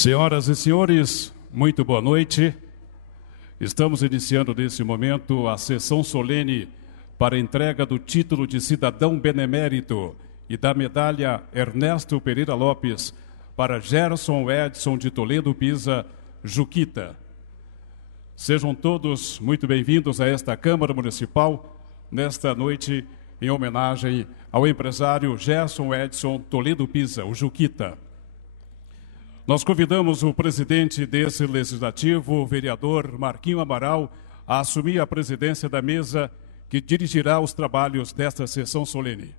Senhoras e senhores, muito boa noite. Estamos iniciando nesse momento a sessão solene para a entrega do título de cidadão benemérito e da medalha Ernesto Pereira Lopes para Gerson Edson de Toledo Pisa, Juquita. Sejam todos muito bem-vindos a esta Câmara Municipal, nesta noite, em homenagem ao empresário Gerson Edson Toledo Pisa, o Juquita. Nós convidamos o presidente desse legislativo, o vereador Marquinho Amaral, a assumir a presidência da mesa que dirigirá os trabalhos desta sessão solene.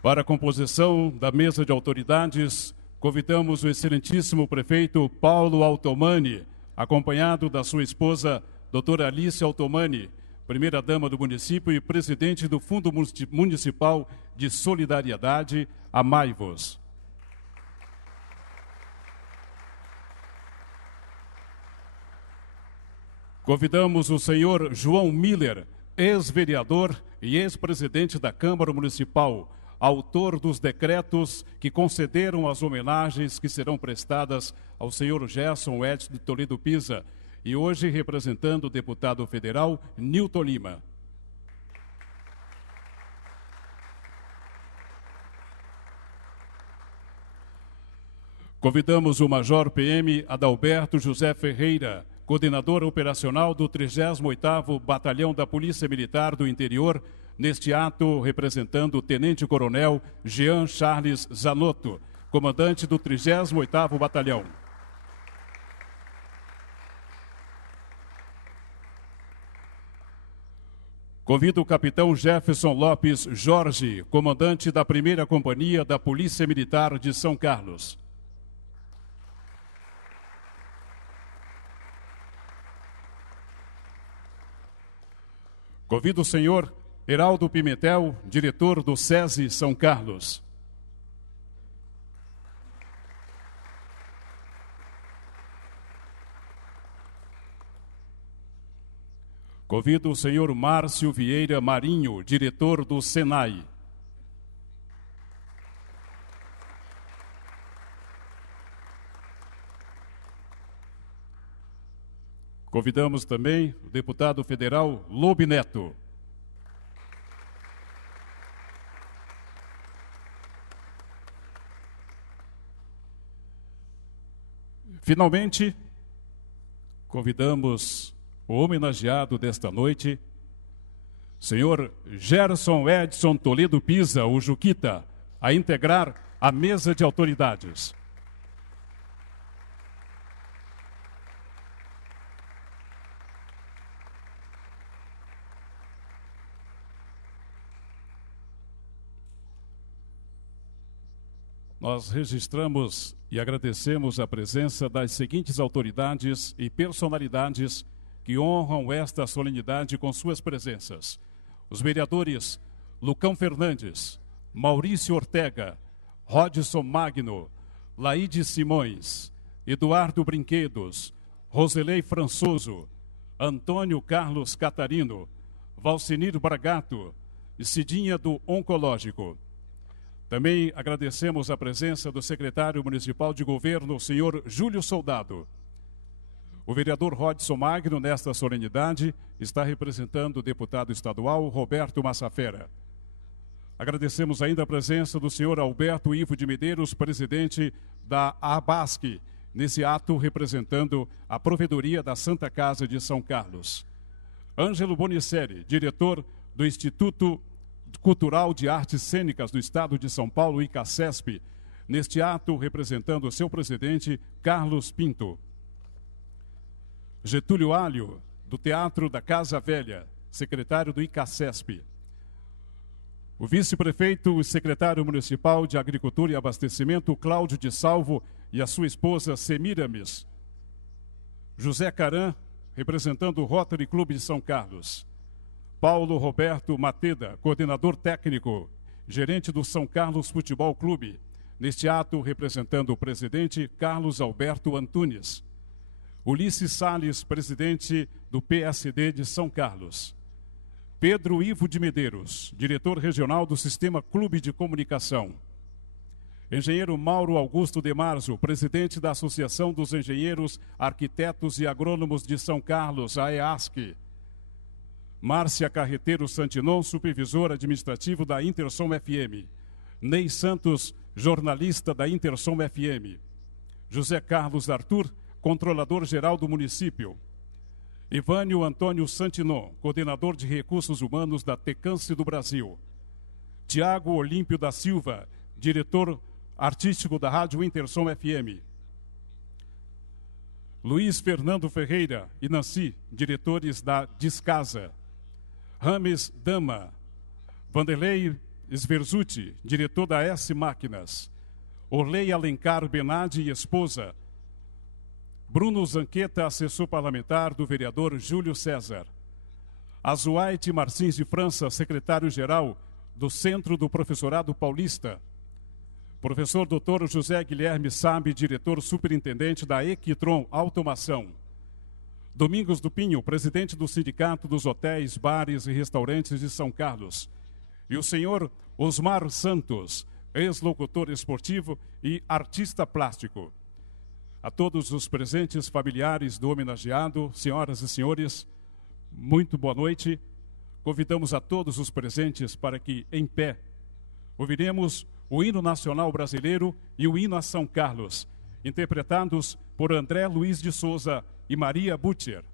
Para a composição da mesa de autoridades, convidamos o excelentíssimo prefeito Paulo Altomani, acompanhado da sua esposa, doutora Alice Altomani, primeira-dama do município e presidente do Fundo Municipal de Solidariedade, Amai-vos. Convidamos o senhor João Miller, ex-vereador e ex-presidente da Câmara Municipal, autor dos decretos que concederam as homenagens que serão prestadas ao senhor Gerson Edson de Toledo Pisa, e hoje representando o deputado federal Nilton Lima. Convidamos o Major PM Adalberto José Ferreira, coordenador operacional do 38º Batalhão da Polícia Militar do Interior, neste ato representando o Tenente Coronel Jean Charles Zanotto, comandante do 38º Batalhão. Convido o capitão Jefferson Lopes Jorge, comandante da 1ª Companhia da Polícia Militar de São Carlos. Convido o senhor Heraldo Pimentel, diretor do SESI São Carlos. Convido o senhor Márcio Vieira Marinho, diretor do SENAI. Convidamos também o deputado federal Lobe Neto. Finalmente, convidamos o homenageado desta noite, senhor Gerson Edson Toledo Pisa, o Juquita, a integrar a mesa de autoridades. Nós registramos e agradecemos a presença das seguintes autoridades e personalidades que honram esta solenidade com suas presenças. Os vereadores Lucão Fernandes, Maurício Ortega, Rodson Magno, Laide Simões, Eduardo Brinquedos, Roselei Françoso, Antônio Carlos Catarino, Valcinir Bragato e Cidinha do Oncológico. Também agradecemos a presença do secretário municipal de governo, o senhor Júlio Soldado. O vereador Rodson Magno, nesta solenidade, está representando o deputado estadual Roberto Massafera. Agradecemos ainda a presença do senhor Alberto Ivo de Medeiros, presidente da ABASC, nesse ato representando a Provedoria da Santa Casa de São Carlos. Ângelo Bonicelli, diretor do Instituto Cultural de Artes Cênicas do Estado de São Paulo, ICACESP, neste ato representando o seu presidente, Carlos Pinto. Getúlio Alho, do Teatro da Casa Velha, secretário do ICACESP. O vice-prefeito e secretário municipal de Agricultura e Abastecimento, Cláudio de Salvo, e a sua esposa, Semiramis. José Caran, representando o Rotary Clube de São Carlos. Paulo Roberto Mateda, coordenador técnico, gerente do São Carlos Futebol Clube. Neste ato, representando o presidente, Carlos Alberto Antunes. Ulisses Salles, presidente do PSD de São Carlos. Pedro Ivo de Medeiros, diretor regional do Sistema Clube de Comunicação. Engenheiro Mauro Augusto de Marzo, presidente da Associação dos Engenheiros, Arquitetos e Agrônomos de São Carlos, a EASC. Márcia Carreteiro Santinon, supervisor administrativo da Intersom FM. Ney Santos, jornalista da Intersom FM. José Carlos Arthur, controlador-geral do município. Ivânio Antônio Santinon, coordenador de recursos humanos da Tecance do Brasil. Tiago Olímpio da Silva, diretor artístico da Rádio Intersom FM. Luiz Fernando Ferreira e Nancy, diretores da Discasa. Rames Dama. Vanderlei Sverzuti, diretor da S Máquinas. Orley Alencar Benadi e esposa. Bruno Zanqueta, assessor parlamentar do vereador Júlio César. Azuaite Martins de França, secretário-geral do Centro do Professorado Paulista. Professor Dr. José Guilherme Sabe, diretor superintendente da Equitron Automação. Domingos do Pinho, presidente do Sindicato dos Hotéis, Bares e Restaurantes de São Carlos. E o senhor Osmar Santos, ex-locutor esportivo e artista plástico. A todos os presentes, familiares do homenageado, senhoras e senhores, muito boa noite. Convidamos a todos os presentes para que, em pé, ouviremos o hino nacional brasileiro e o hino a São Carlos, interpretados por André Luiz de Souza e Maria Butcher.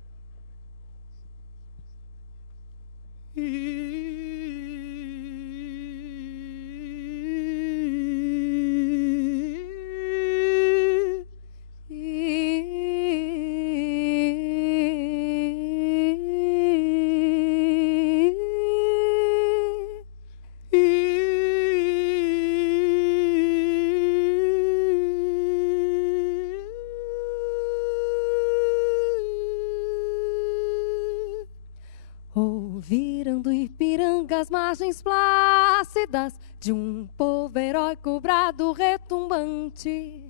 Ouviram do Ipiranga as margens plácidas de um povo heróico brado retumbante,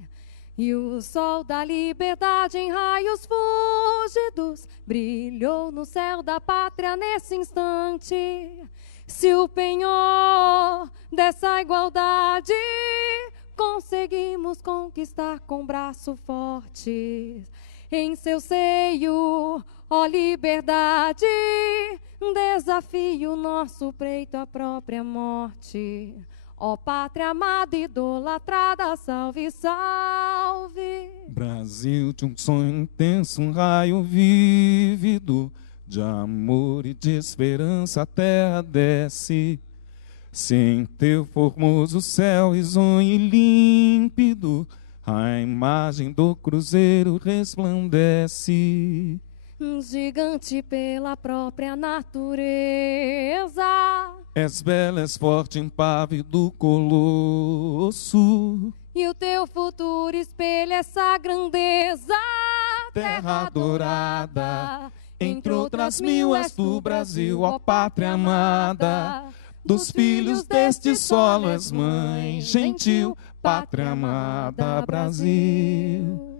e o sol da liberdade em raios fúlgidos brilhou no céu da pátria nesse instante. Se o penhor dessa igualdade conseguimos conquistar com braço forte, em seu seio, ó liberdade, desafio nosso peito à própria morte. Ó pátria amada, idolatrada, salve, salve. Brasil de um sonho intenso, um raio vívido, de amor e de esperança a terra desce. Sem teu formoso céu risonho e límpido, a imagem do cruzeiro resplandece. Gigante pela própria natureza, És bela, és forte, impávido colosso, e o teu futuro espelha essa grandeza. terra dourada, entre outras mil és tu, Brasil, ó pátria amada. Dos filhos deste solo és mãe gentil, pátria amada, Brasil.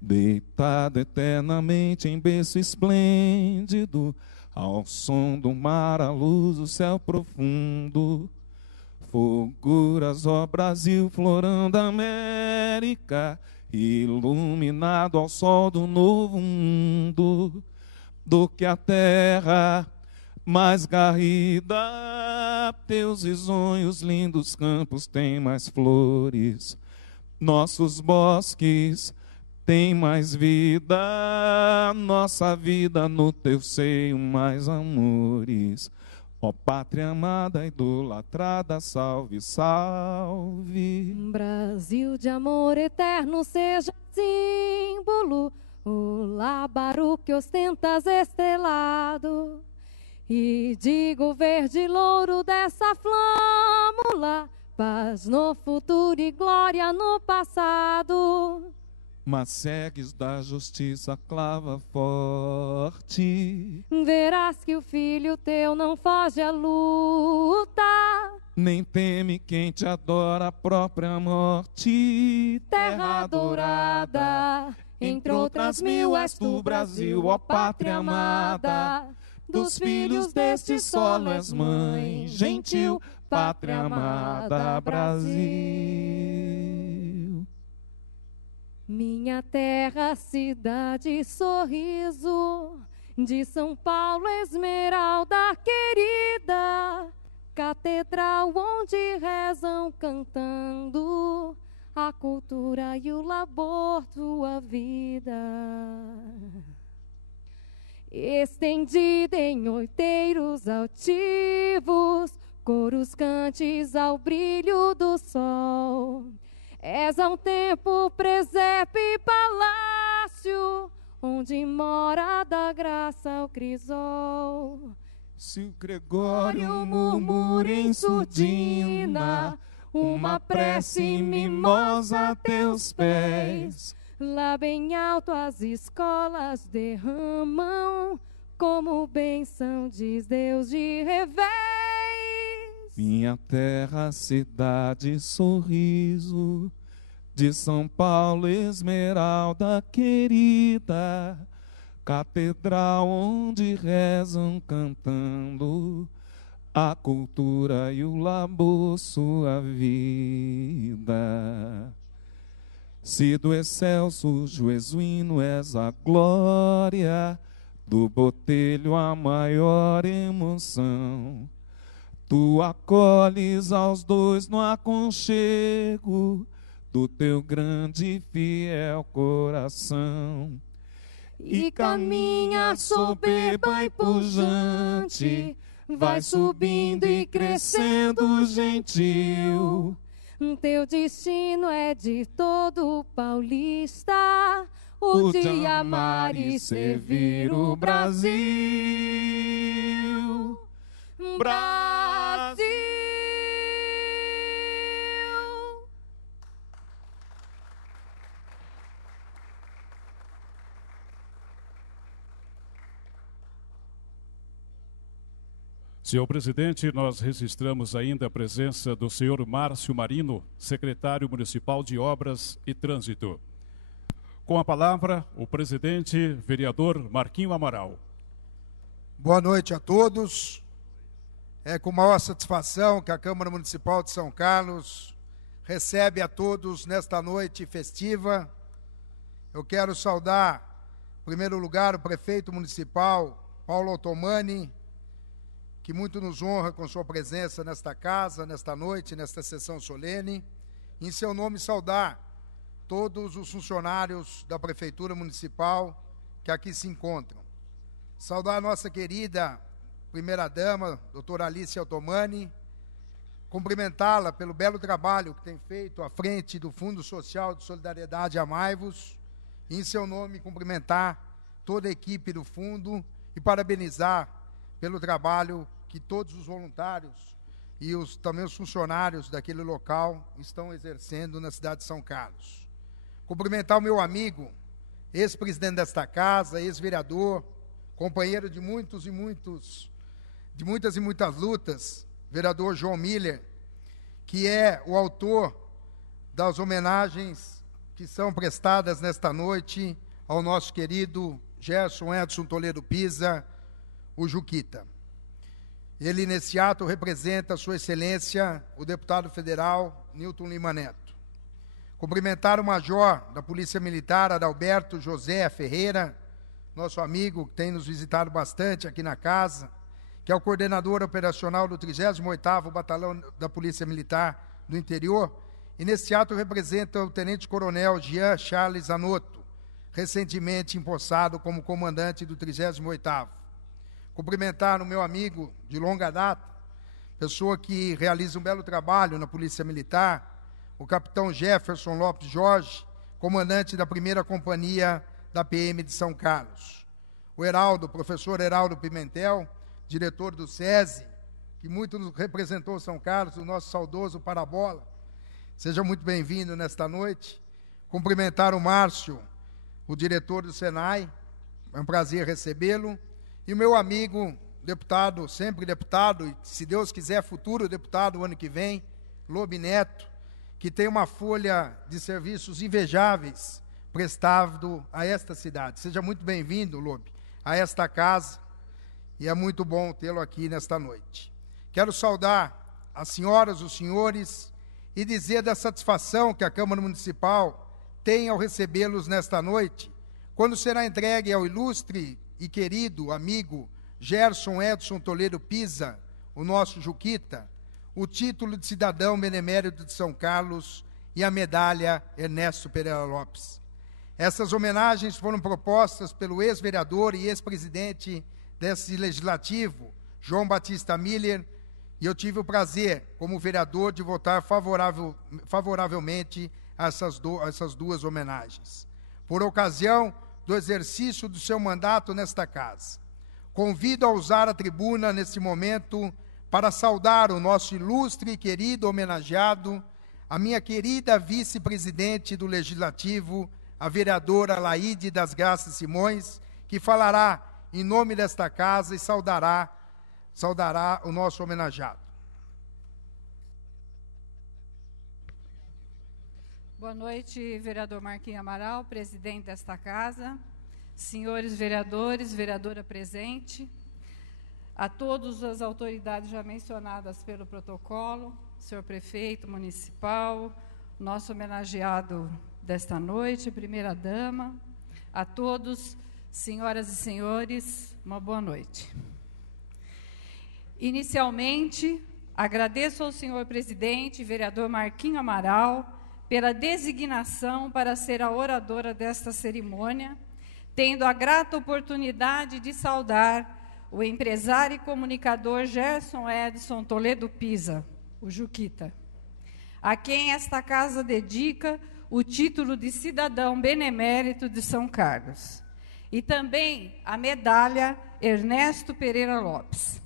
Deitado eternamente em berço esplêndido, ao som do mar, à luz do céu profundo, fulguras, ó Brasil, florão da América, iluminado ao sol do novo mundo, do que a terra mais garrida, teus risonhos, lindos campos têm mais flores, nossos bosques têm mais vida, nossa vida no teu seio mais amores. Ó pátria amada, idolatrada, salve, salve. Brasil de amor eterno, seja símbolo, o lábaro que ostentas estrelado, e digo verde louro dessa flâmula, paz no futuro e glória no passado. Mas segues da justiça clava forte, Verás que o filho teu não foge à luta, nem teme quem te adora a própria morte. terra dourada, entre outras mil és tu, Brasil, ó pátria amada. dos filhos deste solo és mãe, gentil, pátria amada, Brasil. Minha terra, cidade, sorriso, de São Paulo, esmeralda querida, catedral onde rezam cantando a cultura e o labor, tua vida. Estendida em oiteiros altivos, coros cantes ao brilho do sol. És ao tempo presépio e palácio, onde mora da graça o crisol. Se o Gregório murmura em surdina, uma prece mimosa a teus pés, lá bem alto as escolas derramam, como bênção diz Deus de revés. Minha terra, cidade, sorriso, de São Paulo, esmeralda querida, catedral onde rezam cantando a cultura e o labor, sua vida. Se do excelso jesuíno és a glória, do botelho a maior emoção, tu acolhes aos dois no aconchego do teu grande e fiel coração. E caminha soberba e pujante, vai subindo e crescendo gentil. Teu destino é de todo paulista, o de amar e servir o Brasil. Brasil. Senhor presidente, nós registramos ainda a presença do senhor Márcio Marino, secretário municipal de Obras e Trânsito. Com a palavra, o presidente, vereador Marquinho Amaral. Boa noite a todos. É com maior satisfação que a Câmara Municipal de São Carlos recebe a todos nesta noite festiva. Eu quero saudar, em primeiro lugar, o prefeito municipal, Paulo Otomani, que muito nos honra com sua presença nesta casa, nesta noite, nesta sessão solene. Em seu nome, saudar todos os funcionários da Prefeitura Municipal que aqui se encontram. Saudar a nossa querida primeira-dama, doutora Alice Otomani, cumprimentá-la pelo belo trabalho que tem feito à frente do Fundo Social de Solidariedade Amai-vos, e em seu nome cumprimentar toda a equipe do Fundo e parabenizar pelo trabalho que todos os voluntários e também os funcionários daquele local estão exercendo na cidade de São Carlos. Cumprimentar o meu amigo, ex-presidente desta casa, ex-vereador, companheiro de muitas e muitas lutas, vereador João Miller, que é o autor das homenagens que são prestadas nesta noite ao nosso querido Gerson Edson Toledo Pisa, o Juquita. Ele, nesse ato, representa Sua Excelência, o deputado federal Nilton Lima Neto. Cumprimentar o major da Polícia Militar, Adalberto José Ferreira, nosso amigo, que tem nos visitado bastante aqui na casa, que é o coordenador operacional do 38º Batalhão da Polícia Militar do Interior, e nesse ato representa o tenente-coronel Jean Charles Anoto, recentemente empossado como comandante do 38º. Cumprimentar o meu amigo de longa data, pessoa que realiza um belo trabalho na Polícia Militar, o capitão Jefferson Lopes Jorge, comandante da 1ª Companhia da PM de São Carlos. O Heraldo, professor Heraldo Pimentel, diretor do SESI, que muito nos representou São Carlos, o nosso saudoso Parabola. Seja muito bem-vindo nesta noite. Cumprimentar o Márcio, o diretor do Senai, é um prazer recebê-lo. E o meu amigo, deputado, sempre deputado, e se Deus quiser, futuro deputado o ano que vem, Lobe Neto, que tem uma folha de serviços invejáveis prestado a esta cidade. Seja muito bem-vindo, Lobe, a esta casa. e é muito bom tê-lo aqui nesta noite. Quero saudar as senhoras, os senhores e dizer da satisfação que a Câmara Municipal tem ao recebê-los nesta noite, quando será entregue ao ilustre e querido amigo Gerson Edson Toledo Pisa, o nosso Juquita, o título de cidadão benemérito de São Carlos e a medalha Ernesto Pereira Lopes. Essas homenagens foram propostas pelo ex-vereador e ex-presidente desse legislativo, João Batista Miller, e eu tive o prazer, como vereador, de votar favoravelmente a essas duas homenagens. Por ocasião do exercício do seu mandato nesta casa, convido a usar a tribuna nesse momento para saudar o nosso ilustre e querido homenageado, a minha querida vice-presidente do Legislativo, a vereadora Laide das Graças Simões, que falará em nome desta casa e saudará o nosso homenageado. Boa noite, vereador Marquinhos Amaral, presidente desta casa, senhores vereadores, vereadora presente, a todas as autoridades já mencionadas pelo protocolo, senhor prefeito municipal, nosso homenageado desta noite, primeira-dama, a todos, senhoras e senhores, uma boa noite. Inicialmente, agradeço ao senhor presidente, vereador Marquinhos Amaral, pela designação para ser a oradora desta cerimônia, tendo a grata oportunidade de saudar o empresário e comunicador Gerson Edson Toledo Pisa, o Juquita, a quem esta casa dedica o título de cidadão benemérito de São Carlos, e também a medalha Ernesto Pereira Lopes.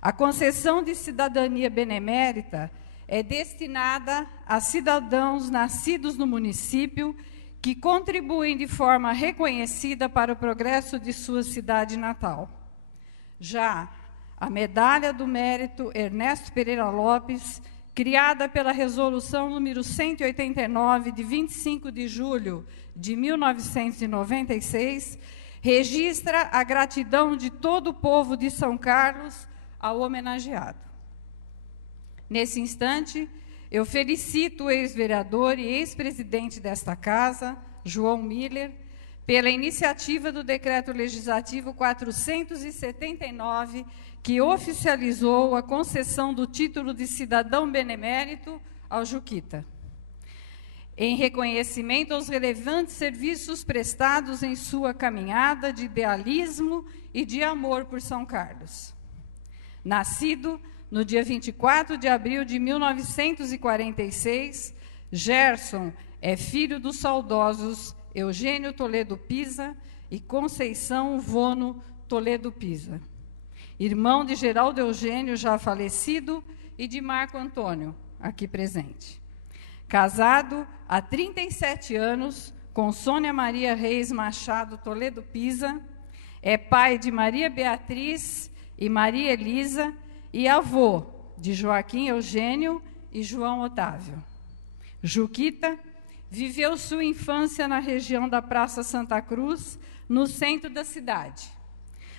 A concessão de cidadania benemérita é destinada a cidadãos nascidos no município que contribuem de forma reconhecida para o progresso de sua cidade natal. Já a medalha do mérito Ernesto Pereira Lopes, criada pela Resolução número 189, de 25 de julho de 1996, registra a gratidão de todo o povo de São Carlos ao homenageado. Nesse instante, eu felicito o ex-vereador e ex-presidente desta casa, João Miller, pela iniciativa do Decreto Legislativo 479, que oficializou a concessão do título de cidadão benemérito ao Juquita, em reconhecimento aos relevantes serviços prestados em sua caminhada de idealismo e de amor por São Carlos. Nascido no dia 24 de abril de 1946, Gerson é filho dos saudosos Eugênio Toledo Pisa e Conceição Vono Toledo Pisa, irmão de Geraldo Eugênio, já falecido, e de Marco Antônio, aqui presente. Casado há 37 anos com Sônia Maria Reis Machado Toledo Pisa, é pai de Maria Beatriz e Maria Elisa, e avô de Joaquim Eugênio e João Otávio. Juquita viveu sua infância na região da Praça Santa Cruz, no centro da cidade.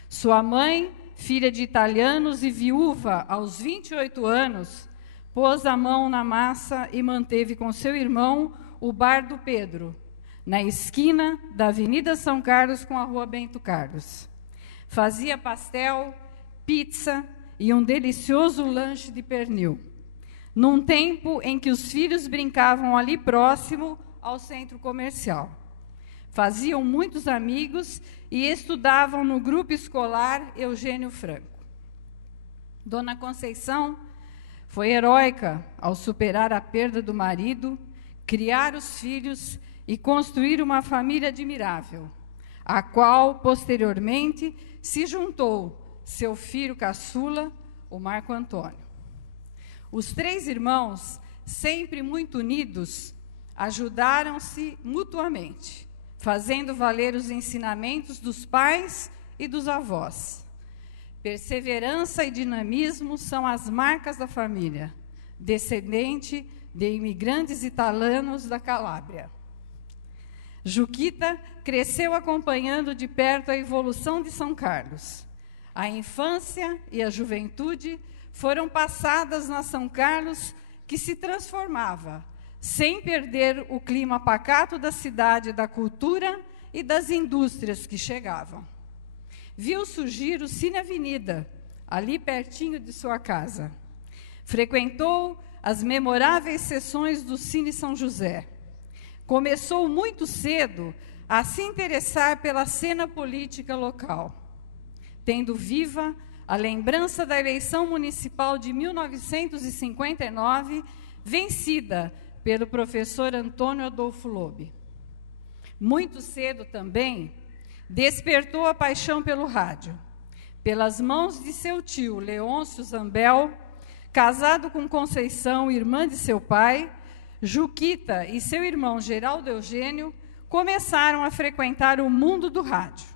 Sua mãe, filha de italianos e viúva aos 28 anos, pôs a mão na massa e manteve com seu irmão o Bar do Pedro, na esquina da Avenida São Carlos com a Rua Bento Carlos. Fazia pastel, pizza e um delicioso lanche de pernil, num tempo em que os filhos brincavam ali próximo ao centro comercial. Faziam muitos amigos e estudavam no grupo escolar Eugênio Franco. Dona Conceição foi heróica ao superar a perda do marido, criar os filhos e construir uma família admirável, a qual, posteriormente, se juntou seu filho caçula, o Marco Antônio. Os três irmãos, sempre muito unidos, ajudaram-se mutuamente, fazendo valer os ensinamentos dos pais e dos avós. Perseverança e dinamismo são as marcas da família, descendente de imigrantes italianos da Calábria. Juquita cresceu acompanhando de perto a evolução de São Carlos. A infância e a juventude foram passadas na São Carlos, que se transformava, sem perder o clima pacato da cidade, da cultura e das indústrias que chegavam. Viu surgir o Cine Avenida, ali pertinho de sua casa. Frequentou as memoráveis sessões do Cine São José. Começou muito cedo a se interessar pela cena política local, tendo viva a lembrança da eleição municipal de 1959, vencida pelo professor Antônio Adolfo Lobe. Muito cedo também, despertou a paixão pelo rádio. Pelas mãos de seu tio, Leôncio Zambel, casado com Conceição, irmã de seu pai, Juquita e seu irmão Geraldo Eugênio começaram a frequentar o mundo do rádio.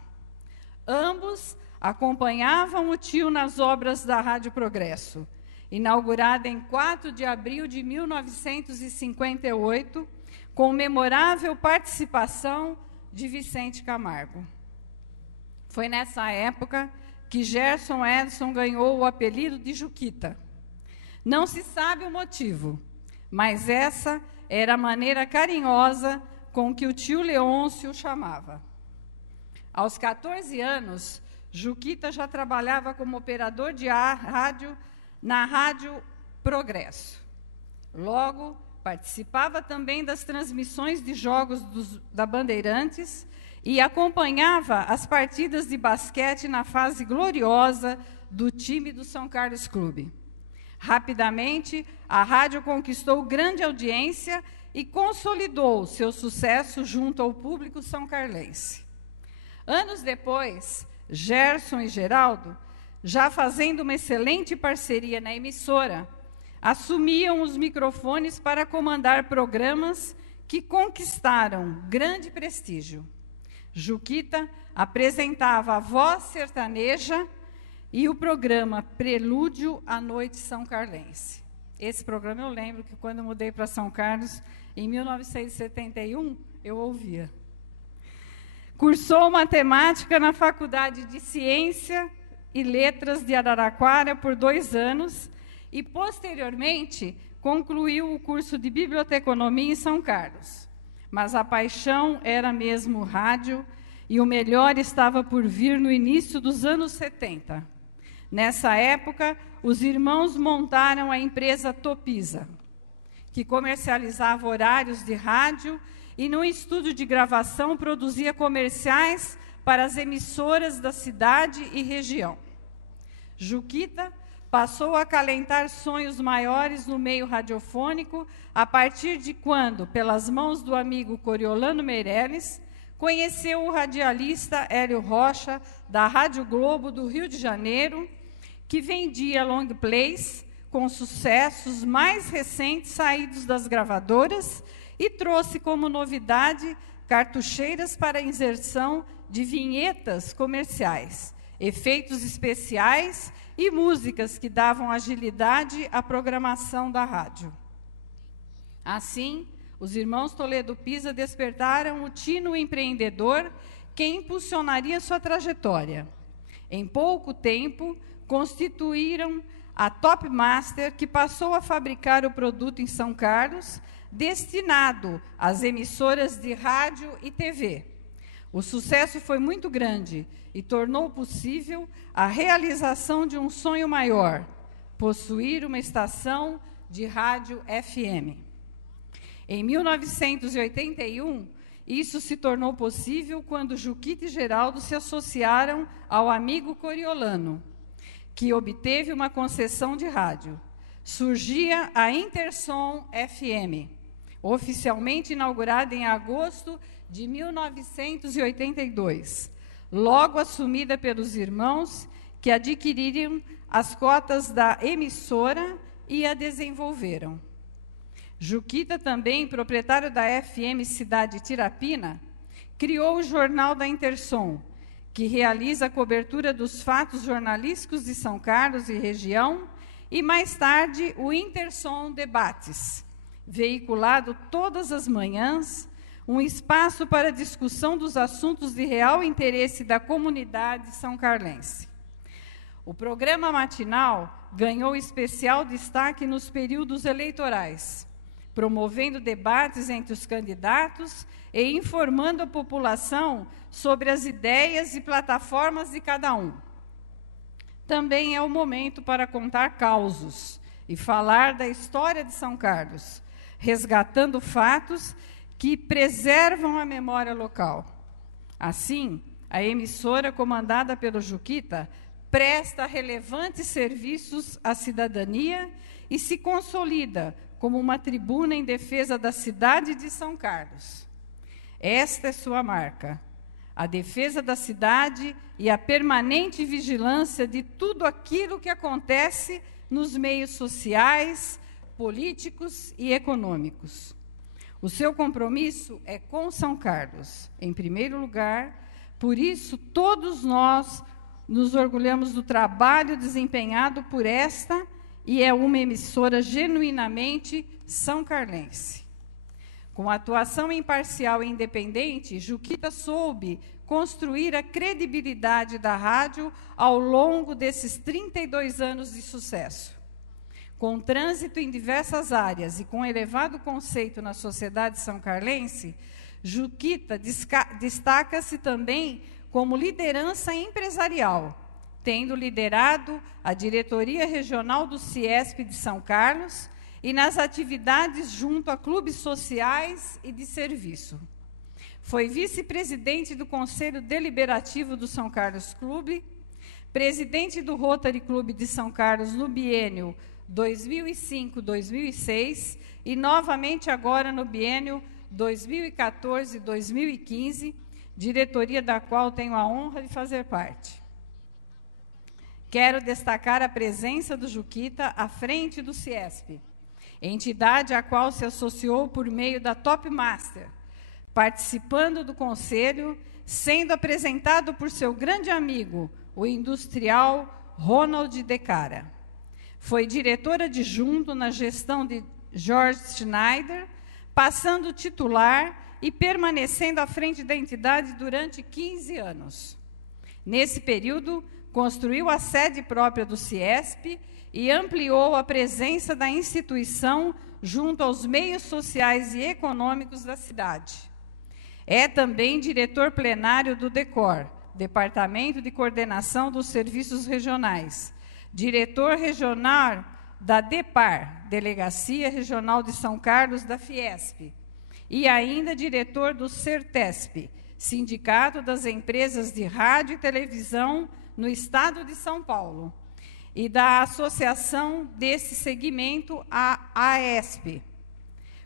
Ambos acompanhavam o tio nas obras da Rádio Progresso, inaugurada em 4 de abril de 1958, com memorável participação de Vicente Camargo. Foi nessa época que Gerson Edson ganhou o apelido de Juquita. Não se sabe o motivo, mas essa era a maneira carinhosa com que o tio Leôncio o chamava. Aos 14 anos, Juquita já trabalhava como operador de rádio na Rádio Progresso. Logo, participava também das transmissões de jogos da Bandeirantes e acompanhava as partidas de basquete na fase gloriosa do time do São Carlos Clube. Rapidamente, a rádio conquistou grande audiência e consolidou seu sucesso junto ao público são-carlense. Anos depois, Gerson e Geraldo, já fazendo uma excelente parceria na emissora, assumiam os microfones para comandar programas que conquistaram grande prestígio. Juquita apresentava a Voz Sertaneja e o programa Prelúdio à Noite São Carlense. Esse programa eu lembro que quando eu mudei para São Carlos, em 1971, eu ouvia. Cursou matemática na Faculdade de Ciência e Letras de Araraquara por 2 anos e, posteriormente, concluiu o curso de Biblioteconomia em São Carlos. Mas a paixão era mesmo o rádio e o melhor estava por vir no início dos anos 70. Nessa época, os irmãos montaram a empresa Topisa, que comercializava horários de rádio e, num estúdio de gravação, produzia comerciais para as emissoras da cidade e região. Juquita passou a acalentar sonhos maiores no meio radiofônico a partir de quando, pelas mãos do amigo Coriolano Meirelles, conheceu o radialista Hélio Rocha, da Rádio Globo do Rio de Janeiro, que vendia long plays com sucessos mais recentes saídos das gravadoras e trouxe como novidade cartucheiras para inserção de vinhetas comerciais, efeitos especiais e músicas que davam agilidade à programação da rádio. Assim, os irmãos Toledo Pisa despertaram o tino empreendedor que impulsionaria sua trajetória. Em pouco tempo, constituíram a Top Master, que passou a fabricar o produto em São Carlos, destinado às emissoras de rádio e TV. O sucesso foi muito grande e tornou possível a realização de um sonho maior, possuir uma estação de rádio FM. Em 1981, isso se tornou possível quando Juquita e Geraldo se associaram ao amigo Coriolano, que obteve uma concessão de rádio. Surgia a Intersom FM, oficialmente inaugurada em agosto de 1982, logo assumida pelos irmãos, que adquiriram as cotas da emissora e a desenvolveram. Juquita, também proprietário da FM Cidade Tirapina, criou o Jornal da Intersom, que realiza a cobertura dos fatos jornalísticos de São Carlos e região, e mais tarde o Intersom Debates, veiculado todas as manhãs, um espaço para discussão dos assuntos de real interesse da comunidade são-carlense. O programa matinal ganhou especial destaque nos períodos eleitorais, promovendo debates entre os candidatos e informando a população sobre as ideias e plataformas de cada um. Também é o momento para contar causos e falar da história de São Carlos, resgatando fatos que preservam a memória local. Assim, a emissora comandada pelo Juquita presta relevantes serviços à cidadania e se consolida como uma tribuna em defesa da cidade de São Carlos. Esta é sua marca, a defesa da cidade e a permanente vigilância de tudo aquilo que acontece nos meios sociais, políticos e econômicos. O seu compromisso é com São Carlos, em primeiro lugar, por isso todos nós nos orgulhamos do trabalho desempenhado por esta e é uma emissora genuinamente são-carlense. Com atuação imparcial e independente, Juquita soube construir a credibilidade da rádio ao longo desses 32 anos de sucesso. Com trânsito em diversas áreas e com elevado conceito na sociedade são-carlense, Juquita destaca-se também como liderança empresarial, tendo liderado a diretoria regional do CIESP de São Carlos e nas atividades junto a clubes sociais e de serviço. Foi vice-presidente do Conselho Deliberativo do São Carlos Clube, presidente do Rotary Clube de São Carlos no biênio 2005-2006 e novamente agora no biênio 2014-2015, diretoria da qual tenho a honra de fazer parte. Quero destacar a presença do Juquita à frente do CIESP, entidade à qual se associou por meio da Top Master, participando do conselho, sendo apresentado por seu grande amigo, o industrial Ronald De Cara. Foi diretora adjunto na gestão de George Schneider, passando titular e permanecendo à frente da entidade durante 15 anos. Nesse período, construiu a sede própria do CIESP e ampliou a presença da instituição junto aos meios sociais e econômicos da cidade. É também diretor plenário do DECOR, Departamento de Coordenação dos Serviços Regionais, diretor regional da DEPAR, Delegacia Regional de São Carlos da Fiesp, e ainda diretor do CERTESP, Sindicato das Empresas de Rádio e Televisão no Estado de São Paulo, e da associação desse segmento, a AESP.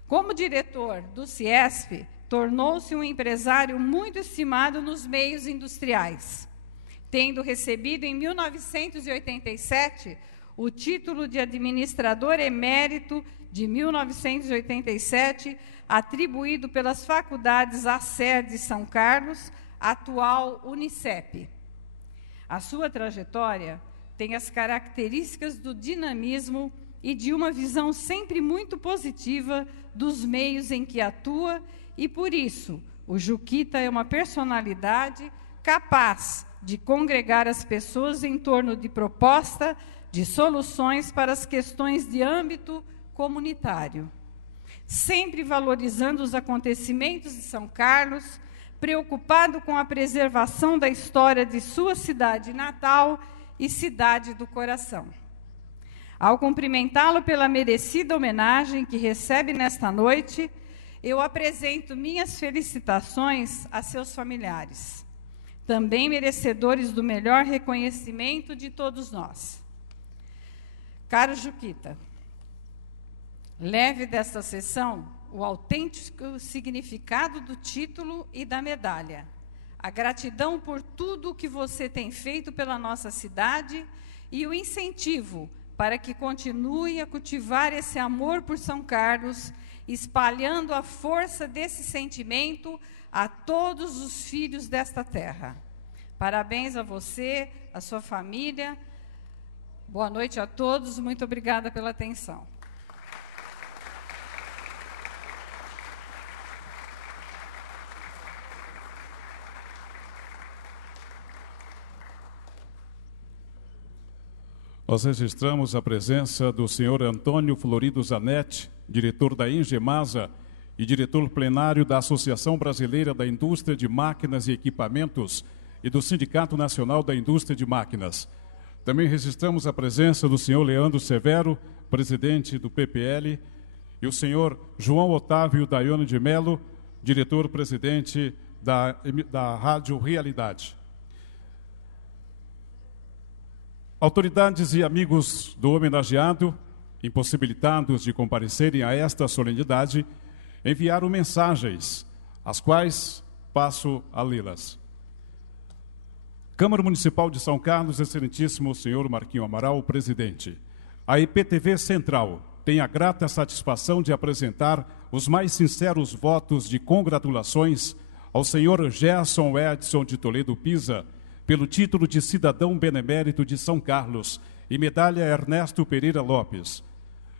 Como diretor do CIESP, tornou-se um empresário muito estimado nos meios industriais, tendo recebido em 1987 o título de administrador emérito de 1987, atribuído pelas faculdades ACER de São Carlos, atual Unicep. A sua trajetória tem as características do dinamismo e de uma visão sempre muito positiva dos meios em que atua e, por isso, o Juquita é uma personalidade capaz de congregar as pessoas em torno de proposta de soluções para as questões de âmbito comunitário, sempre valorizando os acontecimentos de São Carlos, preocupado com a preservação da história de sua cidade natal e cidade do coração. Ao cumprimentá-lo pela merecida homenagem que recebe nesta noite, eu apresento minhas felicitações a seus familiares, também merecedores do melhor reconhecimento de todos nós. Caro Juquita, leve desta sessão o autêntico significado do título e da medalha, a gratidão por tudo o que você tem feito pela nossa cidade e o incentivo para que continue a cultivar esse amor por São Carlos, espalhando a força desse sentimento a todos os filhos desta terra. Parabéns a você, a sua família. Boa noite a todos, muito obrigada pela atenção. Nós registramos a presença do senhor Antônio Florido Zanetti, diretor da Engemasa e diretor plenário da Associação Brasileira da Indústria de Máquinas e Equipamentos e do Sindicato Nacional da Indústria de Máquinas. Também registramos a presença do senhor Leandro Severo, presidente do PPL, e o senhor João Otávio Daione de Melo, diretor-presidente da Rádio Realidade. Autoridades e amigos do homenageado, impossibilitados de comparecerem a esta solenidade, enviaram mensagens, as quais passo a lê-las. Câmara Municipal de São Carlos, excelentíssimo senhor Marquinho Amaral, presidente. A IPTV Central tem a grata satisfação de apresentar os mais sinceros votos de congratulações ao senhor Gerson Edson de Toledo Pisa, pelo título de Cidadão Benemérito de São Carlos e medalha Ernesto Pereira Lopes.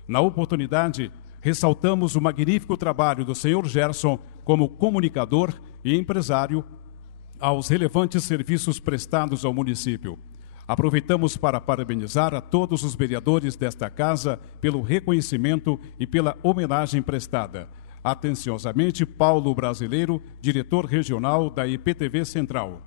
Na oportunidade, ressaltamos o magnífico trabalho do senhor Gerson como comunicador e empresário aos relevantes serviços prestados ao município. Aproveitamos para parabenizar a todos os vereadores desta casa pelo reconhecimento e pela homenagem prestada. Atenciosamente, Paulo Brasileiro, diretor regional da IPTV Central.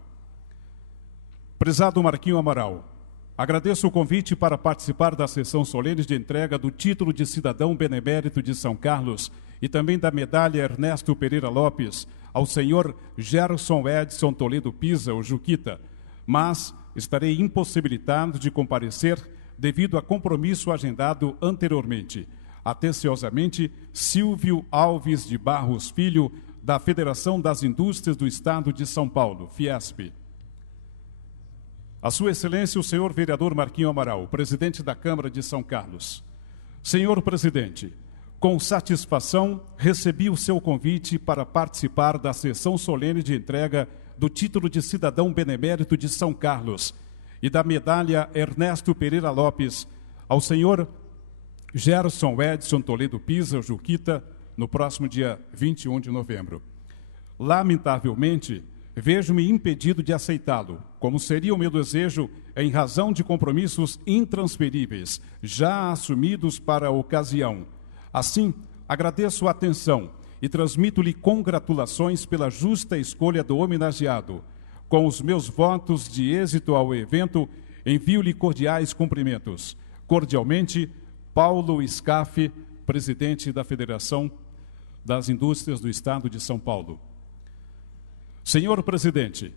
Prezado Marquinho Amaral, agradeço o convite para participar da sessão solene de entrega do título de Cidadão Benemérito de São Carlos e também da medalha Ernesto Pereira Lopes ao senhor Gerson Edson Toledo Pisa, o Juquita, mas estarei impossibilitado de comparecer devido a compromisso agendado anteriormente. Atenciosamente, Silvio Alves de Barros Filho, da Federação das Indústrias do Estado de São Paulo, Fiesp. A Sua Excelência, o senhor vereador Marquinho Amaral, presidente da Câmara de São Carlos. Senhor presidente, com satisfação recebi o seu convite para participar da sessão solene de entrega do título de Cidadão Benemérito de São Carlos e da medalha Ernesto Pereira Lopes ao senhor Gerson Edson Toledo Pisa, o Juquita, no próximo dia 21 de novembro. Lamentavelmente, vejo-me impedido de aceitá-lo, como seria o meu desejo em razão de compromissos intransferíveis, já assumidos para a ocasião. Assim, agradeço a atenção e transmito-lhe congratulações pela justa escolha do homenageado. Com os meus votos de êxito ao evento, envio-lhe cordiais cumprimentos. Cordialmente, Paulo Scaff, presidente da Federação das Indústrias do Estado de São Paulo. Senhor presidente,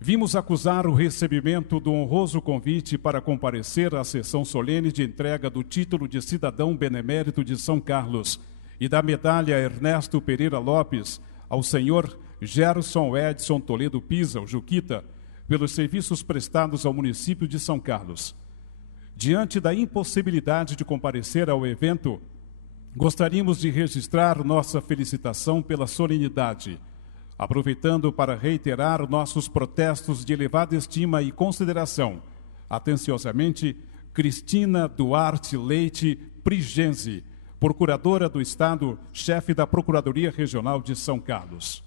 vimos acusar o recebimento do honroso convite para comparecer à sessão solene de entrega do título de Cidadão Benemérito de São Carlos e da medalha Ernesto Pereira Lopes ao senhor Gerson Edson Toledo Pisa, o Juquita, pelos serviços prestados ao município de São Carlos. Diante da impossibilidade de comparecer ao evento, gostaríamos de registrar nossa felicitação pela solenidade, aproveitando para reiterar nossos protestos de elevada estima e consideração. Atenciosamente, Cristina Duarte Leite Prigenzi, Procuradora do Estado, chefe da Procuradoria Regional de São Carlos.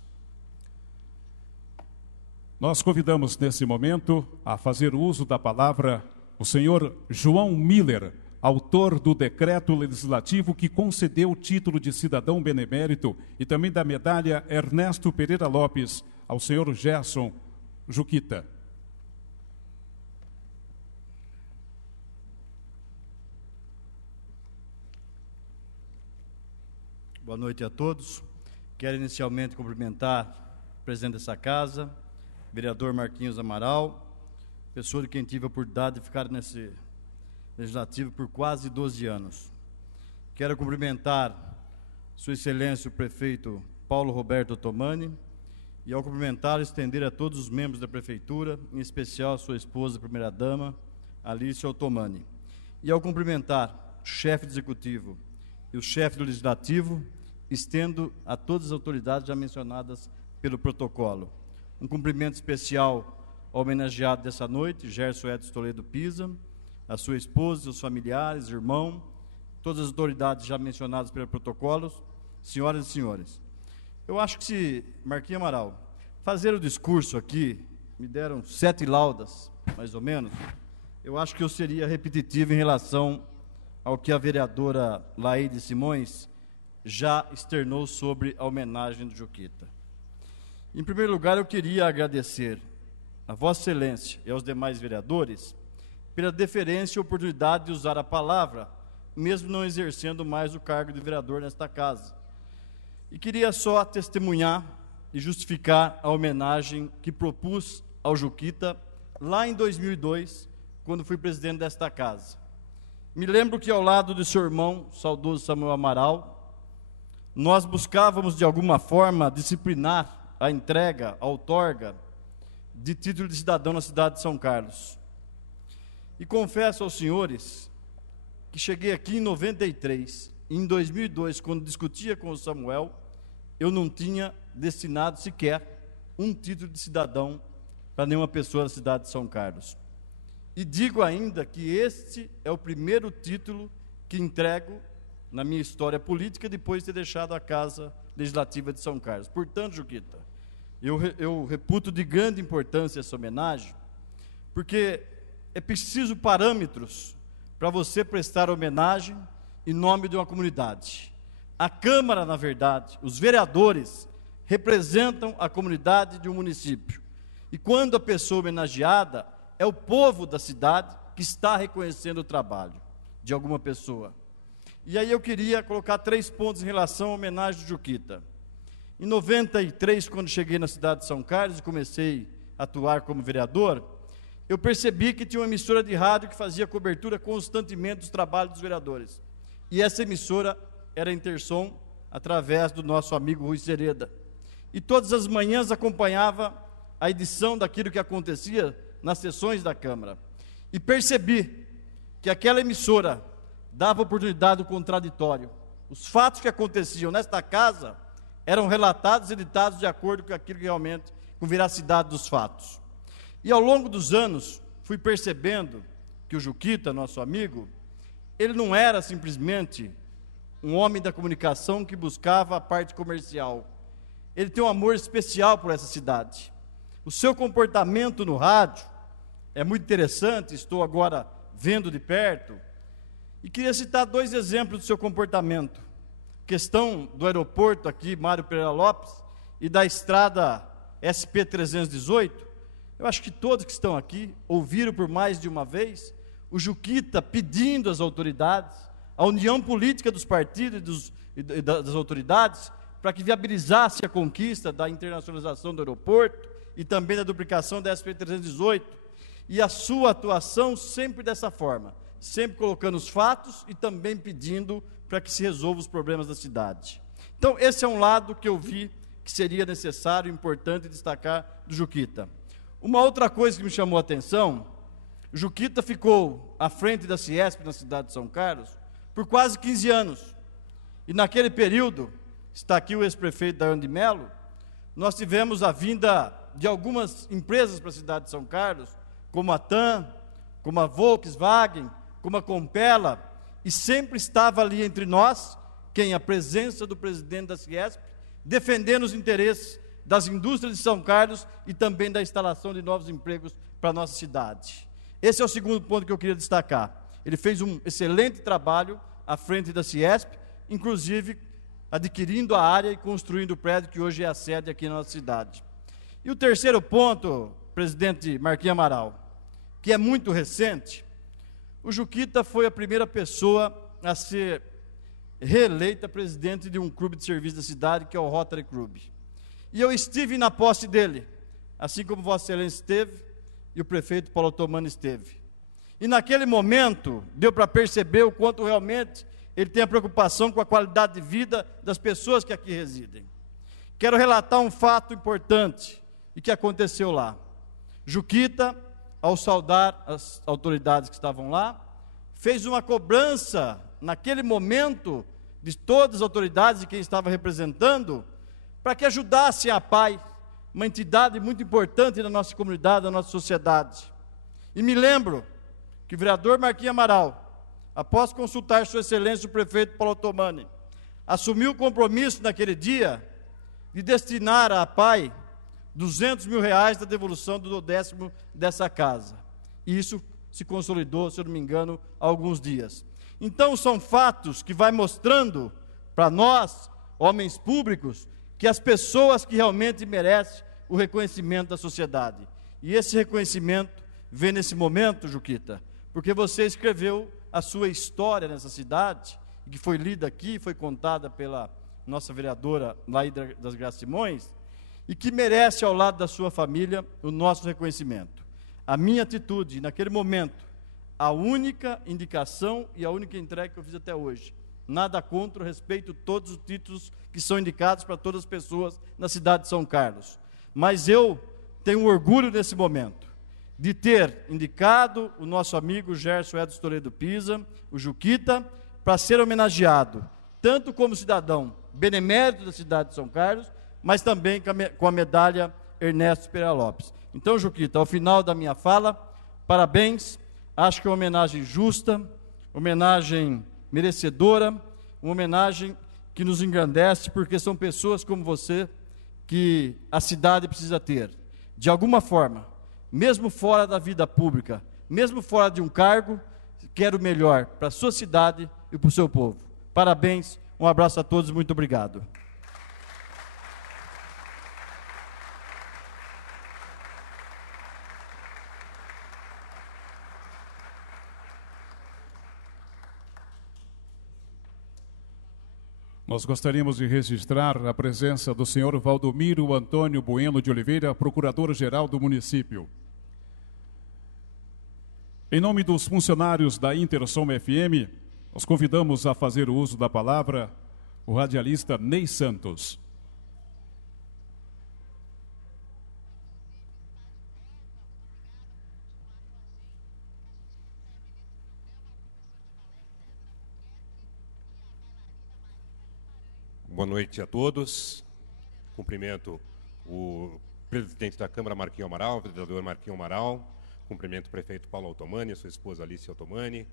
Nós convidamos nesse momento a fazer uso da palavra o senhor João Miller, autor do decreto legislativo que concedeu o título de Cidadão Benemérito e também da medalha Ernesto Pereira Lopes ao senhor Gerson Juquita. Boa noite a todos. Quero inicialmente cumprimentar o presidente dessa casa, vereador Marquinhos Amaral, pessoa de quem tive a oportunidade de ficar nesse legislativo por quase 12 anos. Quero cumprimentar Sua Excelência o prefeito Paulo Roberto Otomani e, ao cumprimentar, estender a todos os membros da prefeitura, em especial a sua esposa, a primeira-dama, Alice Otomani. E, ao cumprimentar o chefe do executivo e o chefe do legislativo, estendo a todas as autoridades já mencionadas pelo protocolo. Um cumprimento especial ao homenageado dessa noite, Gerson Edson Toledo Pisa, a sua esposa, seus familiares, irmão, todas as autoridades já mencionadas pelo protocolo, senhoras e senhores. Eu acho que se Marquinhos Amaral fazer o discurso aqui, me deram 7 laudas, mais ou menos, eu acho que eu seria repetitivo em relação ao que a vereadora Laide Simões já externou sobre a homenagem do Juquita. Em primeiro lugar, eu queria agradecer a Vossa Excelência e aos demais vereadores pela deferência e oportunidade de usar a palavra, mesmo não exercendo mais o cargo de vereador nesta casa. E queria só testemunhar e justificar a homenagem que propus ao Juquita lá em 2002, quando fui presidente desta casa. Me lembro que ao lado do seu irmão, saudoso Samuel Amaral, nós buscávamos de alguma forma disciplinar a entrega, a outorga de título de cidadão na cidade de São Carlos. E confesso aos senhores que cheguei aqui em 93, e em 2002, quando discutia com o Samuel, eu não tinha destinado sequer um título de cidadão para nenhuma pessoa da cidade de São Carlos. E digo ainda que este é o primeiro título que entrego na minha história política, depois de ter deixado a Casa Legislativa de São Carlos. Portanto, Juquita, eu reputo de grande importância essa homenagem, porque é preciso parâmetros para você prestar homenagem em nome de uma comunidade. A Câmara, na verdade, os vereadores representam a comunidade de um município. E quando a pessoa homenageada é o povo da cidade que está reconhecendo o trabalho de alguma pessoa. E aí eu queria colocar 3 pontos em relação à homenagem do Juquita. Em 93, quando cheguei na cidade de São Carlos e comecei a atuar como vereador, eu percebi que tinha uma emissora de rádio que fazia cobertura constantemente dos trabalhos dos vereadores. E essa emissora era a Intersom, através do nosso amigo Rui Sereda. E todas as manhãs acompanhava a edição daquilo que acontecia nas sessões da Câmara. E percebi que aquela emissora dava oportunidade do contraditório. Os fatos que aconteciam nesta casa eram relatados e editados de acordo com aquilo que realmente, com veracidade dos fatos. E ao longo dos anos, fui percebendo que o Juquita, nosso amigo, ele não era simplesmente um homem da comunicação que buscava a parte comercial. Ele tem um amor especial por essa cidade. O seu comportamento no rádio é muito interessante, estou agora vendo de perto, e queria citar 2 exemplos do seu comportamento. Questão do aeroporto aqui, Mário Pereira Lopes, e da estrada SP-318, eu acho que todos que estão aqui ouviram por mais de uma vez o Juquita pedindo às autoridades, à união política dos partidos e das autoridades, para que viabilizasse a conquista da internacionalização do aeroporto e também da duplicação da SP-318, e a sua atuação sempre dessa forma, sempre colocando os fatos e também pedindo para que se resolvam os problemas da cidade. Então, esse é um lado que eu vi que seria necessário e importante destacar do Juquita. Uma outra coisa que me chamou a atenção, o Juquita ficou à frente da Ciesp na cidade de São Carlos por quase 15 anos. E naquele período, está aqui o ex-prefeito Daiane de Mello, nós tivemos a vinda de algumas empresas para a cidade de São Carlos, como a TAM, como a Volkswagen, como a Compela, e sempre estava ali entre nós, a presença do presidente da Ciesp, defendendo os interesses das indústrias de São Carlos e também da instalação de novos empregos para a nossa cidade. Esse é o segundo ponto que eu queria destacar. Ele fez um excelente trabalho à frente da Ciesp, inclusive adquirindo a área e construindo o prédio que hoje é a sede aqui na nossa cidade. E o terceiro ponto, presidente Marquinhos Amaral, que é muito recente, o Juquita foi a primeira pessoa a ser reeleita presidente de um clube de serviço da cidade, que é o Rotary Club. E eu estive na posse dele, assim como Vossa Excelência esteve e o prefeito Paulo Otomani esteve. E naquele momento, deu para perceber o quanto realmente ele tem a preocupação com a qualidade de vida das pessoas que aqui residem. Quero relatar um fato importante e que aconteceu lá. Juquita, ao saudar as autoridades que estavam lá, fez uma cobrança, naquele momento, de todas as autoridades e quem estava representando, para que ajudassem a PAI, uma entidade muito importante na nossa comunidade, na nossa sociedade. E me lembro que o vereador Marquinhos Amaral, após consultar Sua Excelência o prefeito Paulo Otomani, assumiu o compromisso naquele dia de destinar à PAI R$200 mil da devolução do 10º dessa casa. E isso se consolidou, se eu não me engano, há alguns dias. Então, são fatos que vai mostrando para nós, homens públicos, que as pessoas que realmente merecem o reconhecimento da sociedade. E esse reconhecimento vem nesse momento, Juquita, porque você escreveu a sua história nessa cidade, que foi lida aqui, foi contada pela nossa vereadora Laída das Graças Simões, e que merece, ao lado da sua família, o nosso reconhecimento. A minha atitude, naquele momento, a única indicação e a única entrega que eu fiz até hoje, nada contra, respeito todos os títulos que são indicados para todas as pessoas na cidade de São Carlos. Mas eu tenho orgulho nesse momento de ter indicado o nosso amigo Gerson Edson Toledo Pisa, o Juquita, para ser homenageado, tanto como cidadão benemérito da cidade de São Carlos, mas também com a medalha Ernesto Pereira Lopes. Então, Juquita, ao final da minha fala, parabéns, acho que é uma homenagem justa, homenagem merecedora, uma homenagem que nos engrandece, porque são pessoas como você que a cidade precisa ter. De alguma forma, mesmo fora da vida pública, mesmo fora de um cargo, quero o melhor para a sua cidade e para o seu povo. Parabéns, um abraço a todos, muito obrigado. Nós gostaríamos de registrar a presença do senhor Valdomiro Antônio Bueno de Oliveira, procurador-geral do município. Em nome dos funcionários da Intersom FM, nós convidamos a fazer o uso da palavra o radialista Ney Santos. Boa noite a todos. Cumprimento o presidente da Câmara, Marquinho Amaral, o vereador Marquinho Amaral. Cumprimento o prefeito Paulo Altomani, a sua esposa Alice Altomani.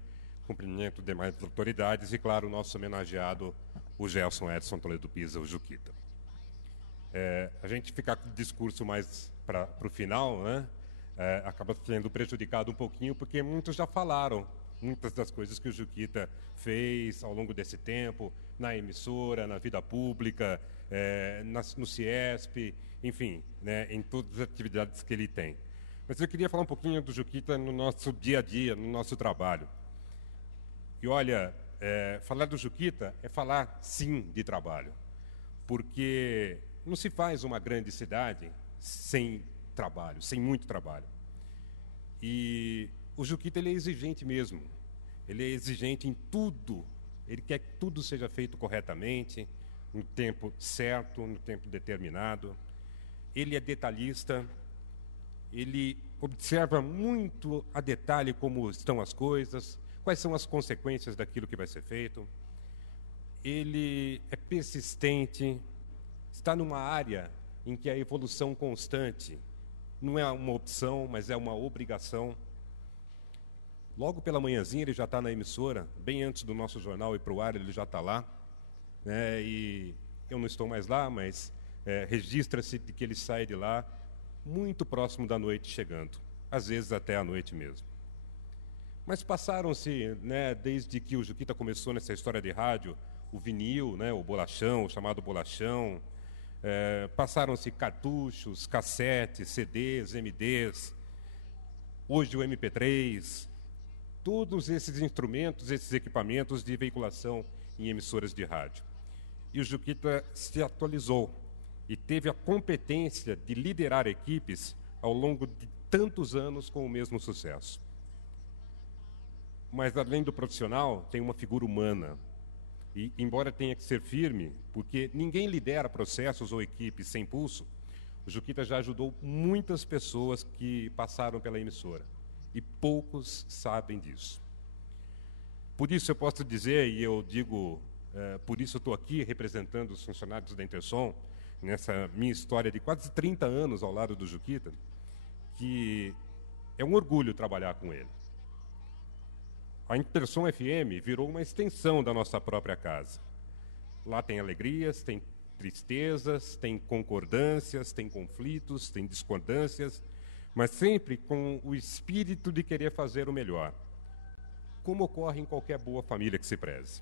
Cumprimento demais autoridades e, claro, o nosso homenageado, o Gerson Edson Toledo Pisa, o Juquita. A gente ficar com o discurso mais para o final, né? Acaba sendo prejudicado um pouquinho, porque muitos já falaram muitas das coisas que o Juquita fez ao longo desse tempo, na emissora, na vida pública, no CIESP, enfim, né, em todas as atividades que ele tem. Mas eu queria falar um pouquinho do Juquita no nosso dia a dia, no nosso trabalho. E olha, falar do Juquita é falar, sim, de trabalho, porque não se faz uma grande cidade sem trabalho, sem muito trabalho. E o Juquita, ele é exigente mesmo, ele é exigente em tudo, ele quer que tudo seja feito corretamente, no tempo certo, no tempo determinado. Ele é detalhista, ele observa muito a detalhe como estão as coisas, quais são as consequências daquilo que vai ser feito. Ele é persistente, está numa área em que a evolução constante não é uma opção, mas é uma obrigação. Logo pela manhãzinha ele já está na emissora, bem antes do nosso jornal ir para o ar, ele já está lá, né? E eu não estou mais lá, mas registra-se de que ele sai de lá muito próximo da noite chegando, às vezes até à noite mesmo. Mas passaram-se, né, desde que o Juquita começou nessa história de rádio, o vinil, né, o bolachão, o chamado bolachão, passaram-se cartuchos, cassetes, CDs, MDs, hoje o MP3, todos esses instrumentos, esses equipamentos de veiculação em emissoras de rádio. E o Juquita se atualizou e teve a competência de liderar equipes ao longo de tantos anos com o mesmo sucesso. Mas, além do profissional, tem uma figura humana. E, embora tenha que ser firme, porque ninguém lidera processos ou equipes sem pulso, o Juquita já ajudou muitas pessoas que passaram pela emissora. E poucos sabem disso. Por isso eu posso dizer, e eu digo, por isso eu estou aqui representando os funcionários da Intersom, nessa minha história de quase 30 anos ao lado do Juquita, que é um orgulho trabalhar com ele. A Intersom FM virou uma extensão da nossa própria casa. Lá tem alegrias, tem tristezas, tem concordâncias, tem conflitos, tem discordâncias, mas sempre com o espírito de querer fazer o melhor, como ocorre em qualquer boa família que se preze.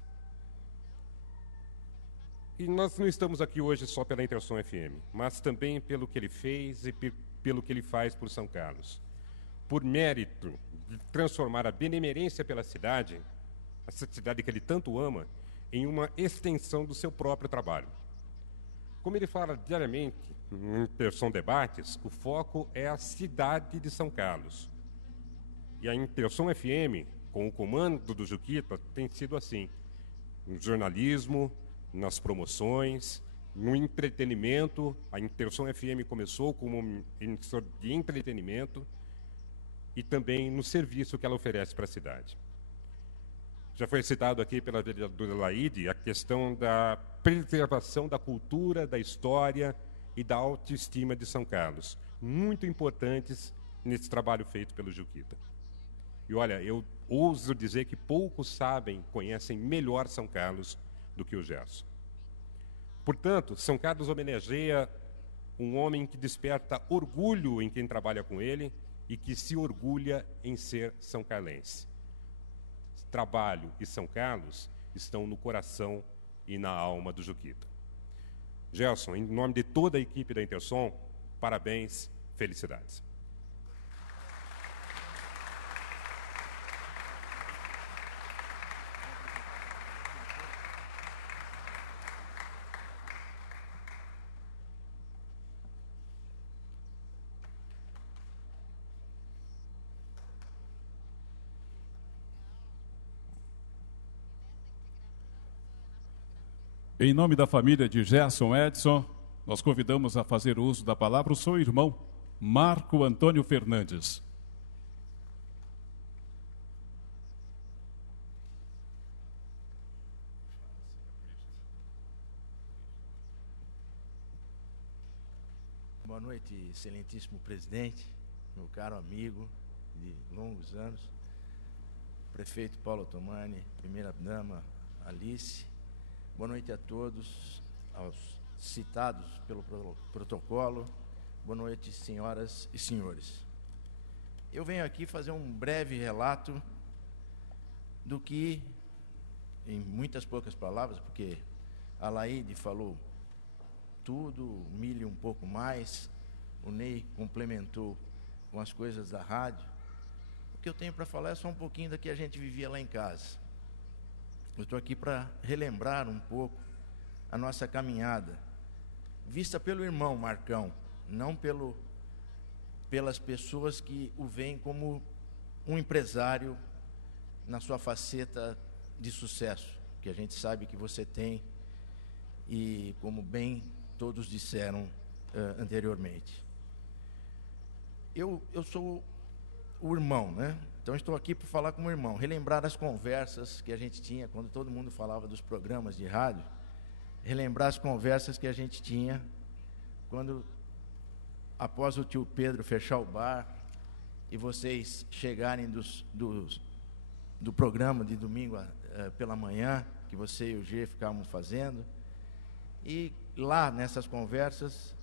E nós não estamos aqui hoje só pela Intersom FM, mas também pelo que ele fez e pelo que ele faz por São Carlos. Por mérito de transformar a benemerência pela cidade, essa cidade que ele tanto ama, em uma extensão do seu próprio trabalho. Como ele fala diariamente em Intersom Debates, o foco é a cidade de São Carlos. E a Intersom FM, com o comando do Juquita, tem sido assim, no jornalismo, nas promoções, no entretenimento. A Intersom FM começou como um emissor de entretenimento e também no serviço que ela oferece para a cidade. Já foi citado aqui pela vereadora Laide a questão da preservação da cultura, da história e da autoestima de São Carlos, muito importantes nesse trabalho feito pelo Juquita. E olha, eu ouso dizer que poucos sabem, conhecem melhor São Carlos do que o Gerson. Portanto, São Carlos homenageia um homem que desperta orgulho em quem trabalha com ele e que se orgulha em ser são carlense. Trabalho e São Carlos estão no coração e na alma do Juquita. Gerson, em nome de toda a equipe da Intersom, parabéns, felicidades. Em nome da família de Gerson Edson, nós convidamos a fazer uso da palavra o seu irmão, Marco Antônio Fernandes. Boa noite, excelentíssimo presidente, meu caro amigo de longos anos, prefeito Paulo Otomani, primeira-dama Alice. Boa noite a todos, aos citados pelo protocolo. Boa noite, senhoras e senhores. Eu venho aqui fazer um breve relato do que, em muitas poucas palavras, porque a Laide falou tudo, o Milho um pouco mais, o Ney complementou com as coisas da rádio. O que eu tenho para falar é só um pouquinho da que a gente vivia lá em casa. Eu estou aqui para relembrar um pouco a nossa caminhada, vista pelo irmão Marcão, não pelas pessoas que o veem como um empresário na sua faceta de sucesso, que a gente sabe que você tem, e como bem todos disseram anteriormente. Eu sou o irmão, né? Então estou aqui para falar como irmão, relembrar as conversas que a gente tinha quando todo mundo falava dos programas de rádio, relembrar as conversas que a gente tinha quando, após o tio Pedro fechar o bar e vocês chegarem do programa de domingo pela manhã, que você e o G ficavam fazendo, e lá nessas conversas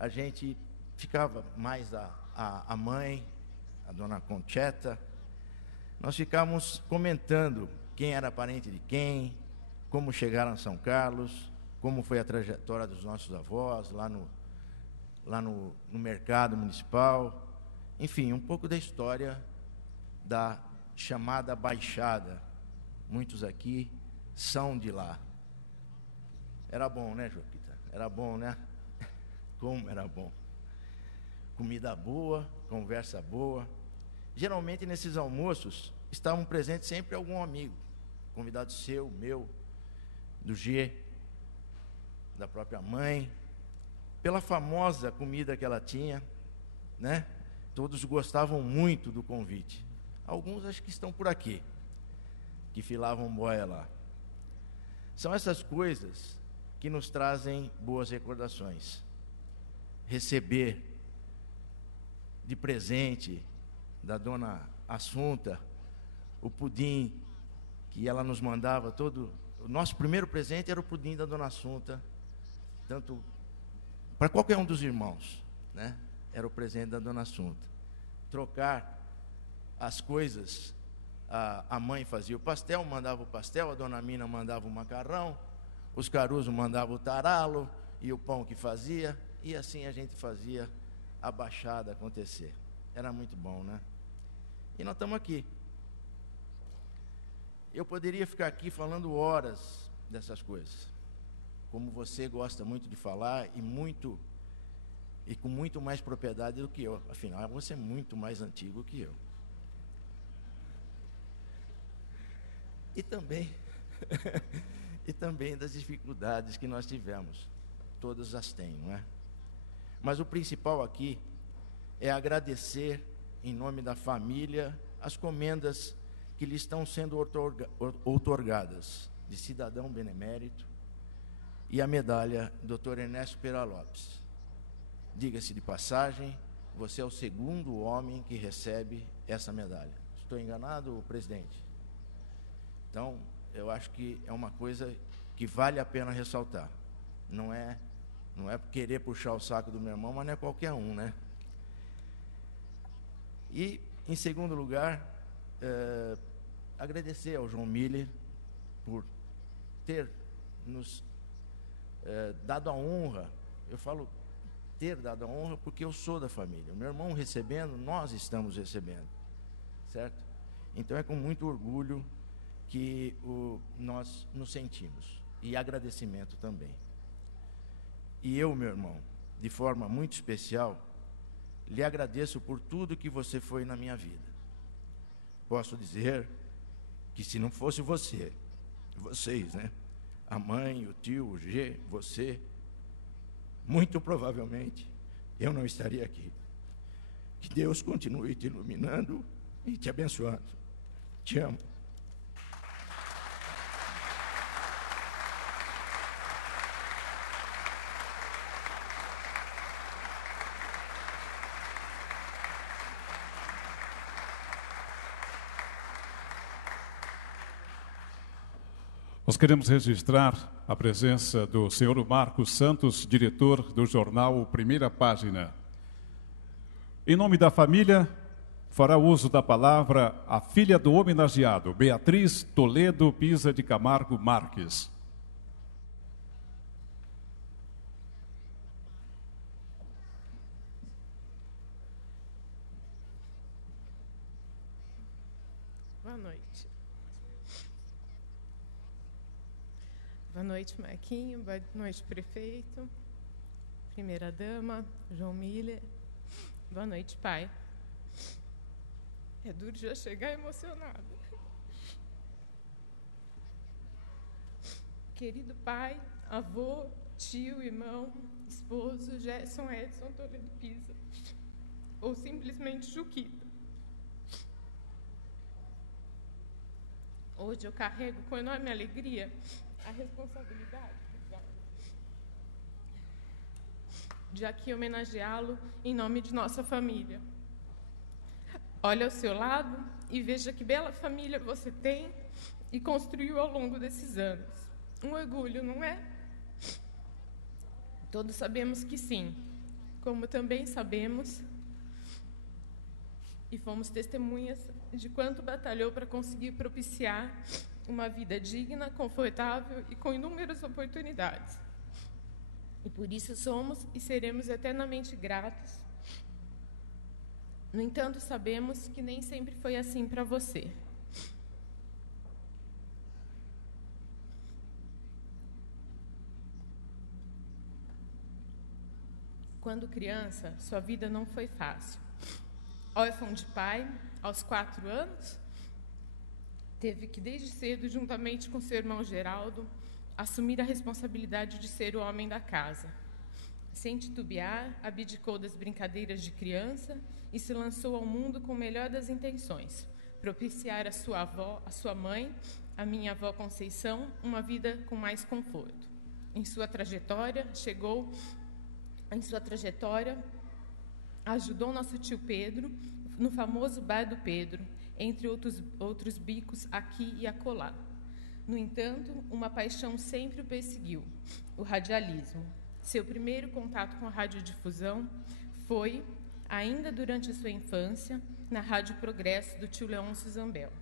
a gente ficava mais a mãe, a dona Concheta, nós ficávamos comentando quem era parente de quem, como chegaram a São Carlos, como foi a trajetória dos nossos avós lá no mercado municipal, enfim, um pouco da história da chamada Baixada. Muitos aqui são de lá. Era bom, né, Joquita? Era bom, né? Como era bom. Comida boa, conversa boa. Geralmente, nesses almoços, estavam presentes sempre algum amigo, convidado seu, meu, do G, da própria mãe, pela famosa comida que ela tinha, né? Todos gostavam muito do convite. Alguns acho que estão por aqui, que filavam boia lá. São essas coisas que nos trazem boas recordações. Receber de presente da dona Assunta o pudim que ela nos mandava todo. O nosso primeiro presente era o pudim da dona Assunta, tanto para qualquer um dos irmãos, né? Era o presente da dona Assunta. trocar as coisas. A mãe fazia o pastel, mandava o pastel, a dona Mina mandava o macarrão, os Caruso mandavam o taralo e o pão que fazia, e assim a gente fazia a baixada acontecer. Era muito bom, né? E nós estamos aqui. Eu poderia ficar aqui falando horas dessas coisas, como você gosta muito de falar e com muito mais propriedade do que eu. Afinal, você é muito mais antigo que eu. E também e também das dificuldades que nós tivemos. Todas as têm, não é? Mas o principal aqui é agradecer, em nome da família, as comendas que lhe estão sendo outorgadas de cidadão benemérito e a medalha Dr. Ernesto Pera Lopes. Diga-se de passagem, você é o segundo homem que recebe essa medalha. Estou enganado, presidente? Então, eu acho que é uma coisa que vale a pena ressaltar. Não é querer puxar o saco do meu irmão, mas não é qualquer um, né? E, em segundo lugar, agradecer ao João Miller por ter nos dado a honra. Eu falo ter dado a honra porque eu sou da família. O meu irmão recebendo, nós estamos recebendo, certo? Então é com muito orgulho que nós nos sentimos, e agradecimento também. E eu, meu irmão, de forma muito especial, lhe agradeço por tudo que você foi na minha vida. Posso dizer que se não fosse vocês, né? A mãe, o tio, o G, você, muito provavelmente eu não estaria aqui. Que Deus continue te iluminando e te abençoando. Te amo. Nós queremos registrar a presença do senhor Marcos Santos, diretor do jornal Primeira Página. Em nome da família, fará uso da palavra a filha do homenageado, Beatriz Toledo Pisa de Camargo Marques. Boa noite. Boa noite, Marquinho. Boa noite, prefeito. Primeira-dama, João Miller. Boa noite, pai. É duro já chegar emocionado. Querido pai, avô, tio, irmão, esposo, Gerson Edson Toledo Pisa. Ou simplesmente Juquita. Hoje eu carrego com enorme alegria a responsabilidade de aqui homenageá-lo em nome de nossa família. Olhe ao seu lado e veja que bela família você tem e construiu ao longo desses anos. Um orgulho, não é? Todos sabemos que sim, como também sabemos e fomos testemunhas de quanto batalhou para conseguir propiciar uma vida digna, confortável e com inúmeras oportunidades. E por isso somos e seremos eternamente gratos. No entanto, sabemos que nem sempre foi assim para você. Quando criança, sua vida não foi fácil. Órfão de pai, aos 4 anos, teve que, desde cedo, juntamente com seu irmão Geraldo, assumir a responsabilidade de ser o homem da casa. Sem titubear, abdicou das brincadeiras de criança e se lançou ao mundo com o melhor das intenções: propiciar a sua avó, a sua mãe, a minha avó Conceição, uma vida com mais conforto. Em sua trajetória, ajudou nosso tio Pedro no famoso Bar do Pedro, entre outros bicos aqui e acolá. No entanto, uma paixão sempre o perseguiu: o radialismo. Seu primeiro contato com a radiodifusão foi ainda durante a sua infância, na Rádio Progresso do tio Leôncio Zambel,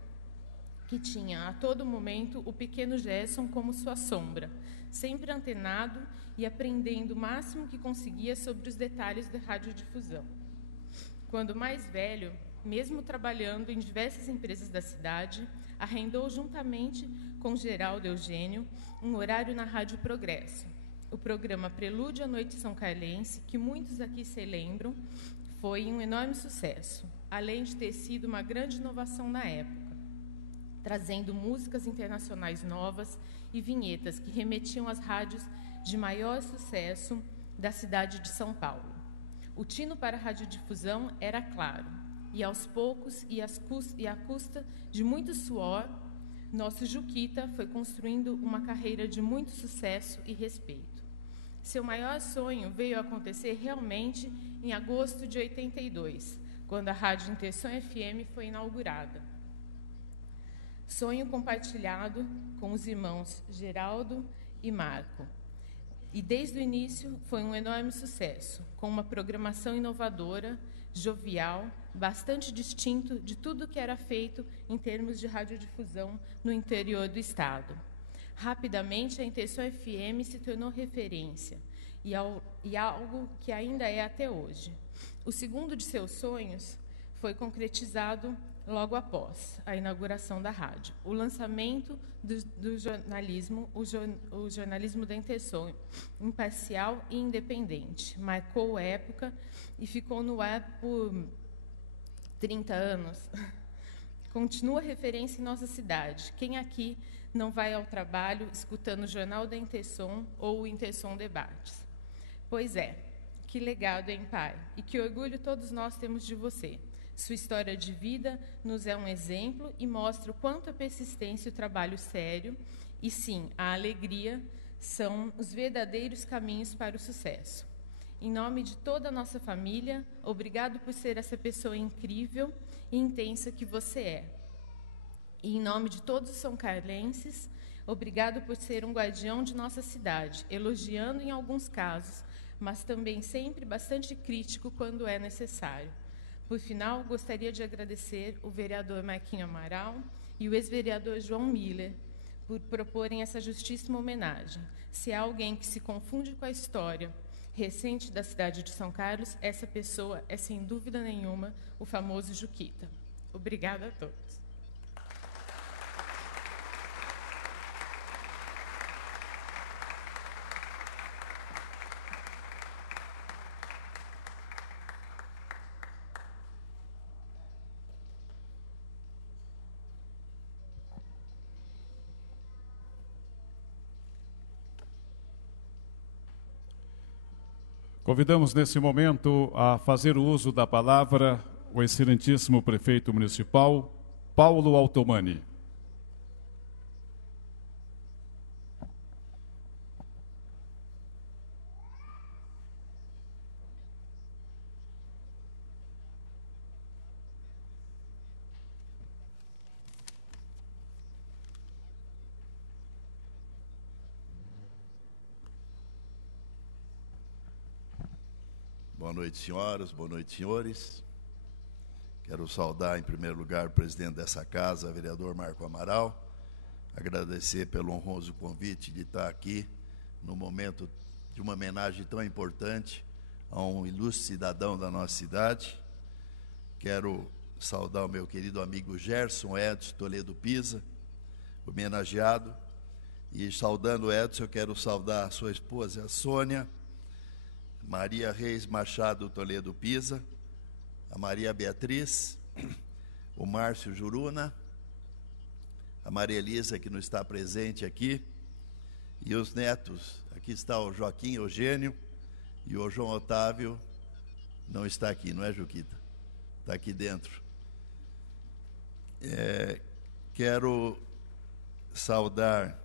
que tinha a todo momento o pequeno Gerson como sua sombra, sempre antenado e aprendendo o máximo que conseguia sobre os detalhes da radiodifusão. Quando mais velho, mesmo trabalhando em diversas empresas da cidade, arrendou juntamente com Geraldo Eugênio um horário na Rádio Progresso. O programa Prelúdio à Noite São Carlense, que muitos aqui se lembram, foi um enorme sucesso, além de ter sido uma grande inovação na época, trazendo músicas internacionais novas e vinhetas que remetiam às rádios de maior sucesso da cidade de São Paulo. O tino para a radiodifusão era claro, e aos poucos e à custa de muito suor, nosso Juquita foi construindo uma carreira de muito sucesso e respeito. Seu maior sonho veio a acontecer realmente em agosto de 82, quando a Rádio Intersom FM foi inaugurada. Sonho compartilhado com os irmãos Geraldo e Marco. E desde o início foi um enorme sucesso, com uma programação inovadora, jovial, bastante distinto de tudo que era feito em termos de radiodifusão no interior do estado. Rapidamente, a Intersom FM se tornou referência, e algo que ainda é até hoje. O segundo de seus sonhos foi concretizado logo após a inauguração da rádio. O lançamento do jornalismo, o jornalismo da Intersom, imparcial e independente, marcou a época e ficou no ar por 30 anos. Continua referência em nossa cidade. Quem aqui não vai ao trabalho escutando o Jornal da Intersom ou o Intersom Debates? Pois é, que legado, hein, pai? E que orgulho todos nós temos de você. Sua história de vida nos é um exemplo e mostra o quanto a persistência e o trabalho sério, e sim, a alegria, são os verdadeiros caminhos para o sucesso. Em nome de toda a nossa família, obrigado por ser essa pessoa incrível e intensa que você é. E em nome de todos os são carlenses, obrigado por ser um guardião de nossa cidade, elogiando em alguns casos, mas também sempre bastante crítico quando é necessário. Por final, gostaria de agradecer o vereador Marquinho Amaral e o ex-vereador João Miller por proporem essa justíssima homenagem. Se há alguém que se confunde com a história recente da cidade de São Carlos, essa pessoa é, sem dúvida nenhuma, o famoso Juquita. Obrigada a todos. Convidamos nesse momento a fazer o uso da palavra o excelentíssimo prefeito municipal, Paulo Altomani. Boa noite, senhoras, boa noite, senhores. Quero saudar, em primeiro lugar, o presidente dessa casa, vereador Marco Amaral, agradecer pelo honroso convite de estar aqui no momento de uma homenagem tão importante a um ilustre cidadão da nossa cidade. Quero saudar o meu querido amigo Gerson Edson Toledo Pisa, homenageado, e saudando o Edson, eu quero saudar a sua esposa, a Sônia, Maria Reis Machado Toledo Pisa, a Maria Beatriz, o Márcio Juruna, a Maria Elisa, que não está presente aqui, e os netos. Aqui está o Joaquim Eugênio e o João Otávio, não está aqui, não é, Juquita? Está aqui dentro. Quero saudar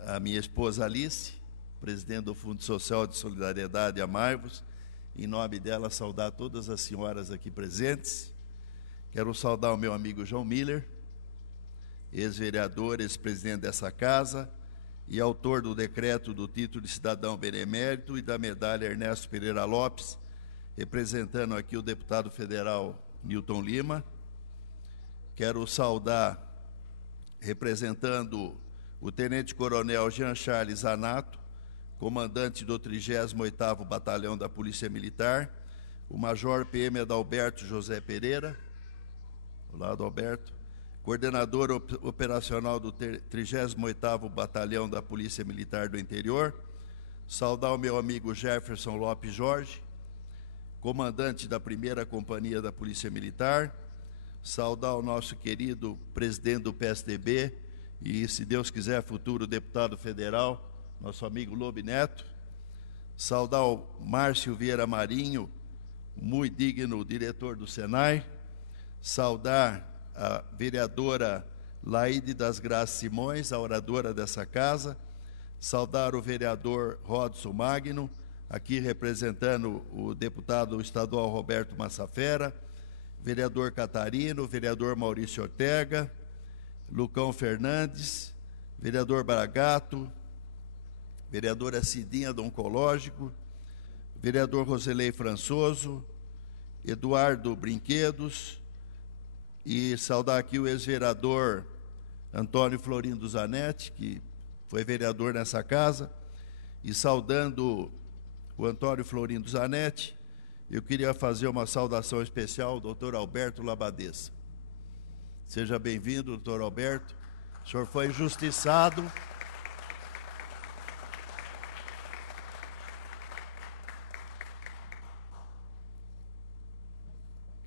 a minha esposa Alice, presidente do Fundo Social de Solidariedade Amai-vos. Em nome dela, saudar todas as senhoras aqui presentes. Quero saudar o meu amigo João Miller, ex-vereador, ex-presidente dessa casa e autor do decreto do título de cidadão benemérito e da medalha Ernesto Pereira Lopes, representando aqui o deputado federal Newton Lima. Quero saudar, representando o tenente-coronel Jean Charles Zanato, comandante do 38º Batalhão da Polícia Militar, o major PM Adalberto José Pereira, olá, Adalberto, coordenador operacional do 38º Batalhão da Polícia Militar do Interior, saudar o meu amigo Jefferson Lopes Jorge, comandante da 1ª Companhia da Polícia Militar, saudar o nosso querido presidente do PSDB e, se Deus quiser, futuro deputado federal, nosso amigo Lobe Neto, saudar o Márcio Vieira Marinho, muito digno diretor do Senai, saudar a vereadora Laide das Graças Simões, a oradora dessa casa, saudar o vereador Rodson Magno, aqui representando o deputado estadual Roberto Massafera, vereador Catarino, vereador Maurício Ortega, Lucão Fernandes, vereador Bragato, vereadora Cidinha do Oncológico, vereador Roselei Françoso, Eduardo Brinquedos, e saudar aqui o ex-vereador Antônio Florindo Zanetti, que foi vereador nessa casa, e saudando o Antônio Florindo Zanetti, eu queria fazer uma saudação especial ao doutor Alberto Labadesa. Seja bem-vindo, doutor Alberto. O senhor foi injustiçado.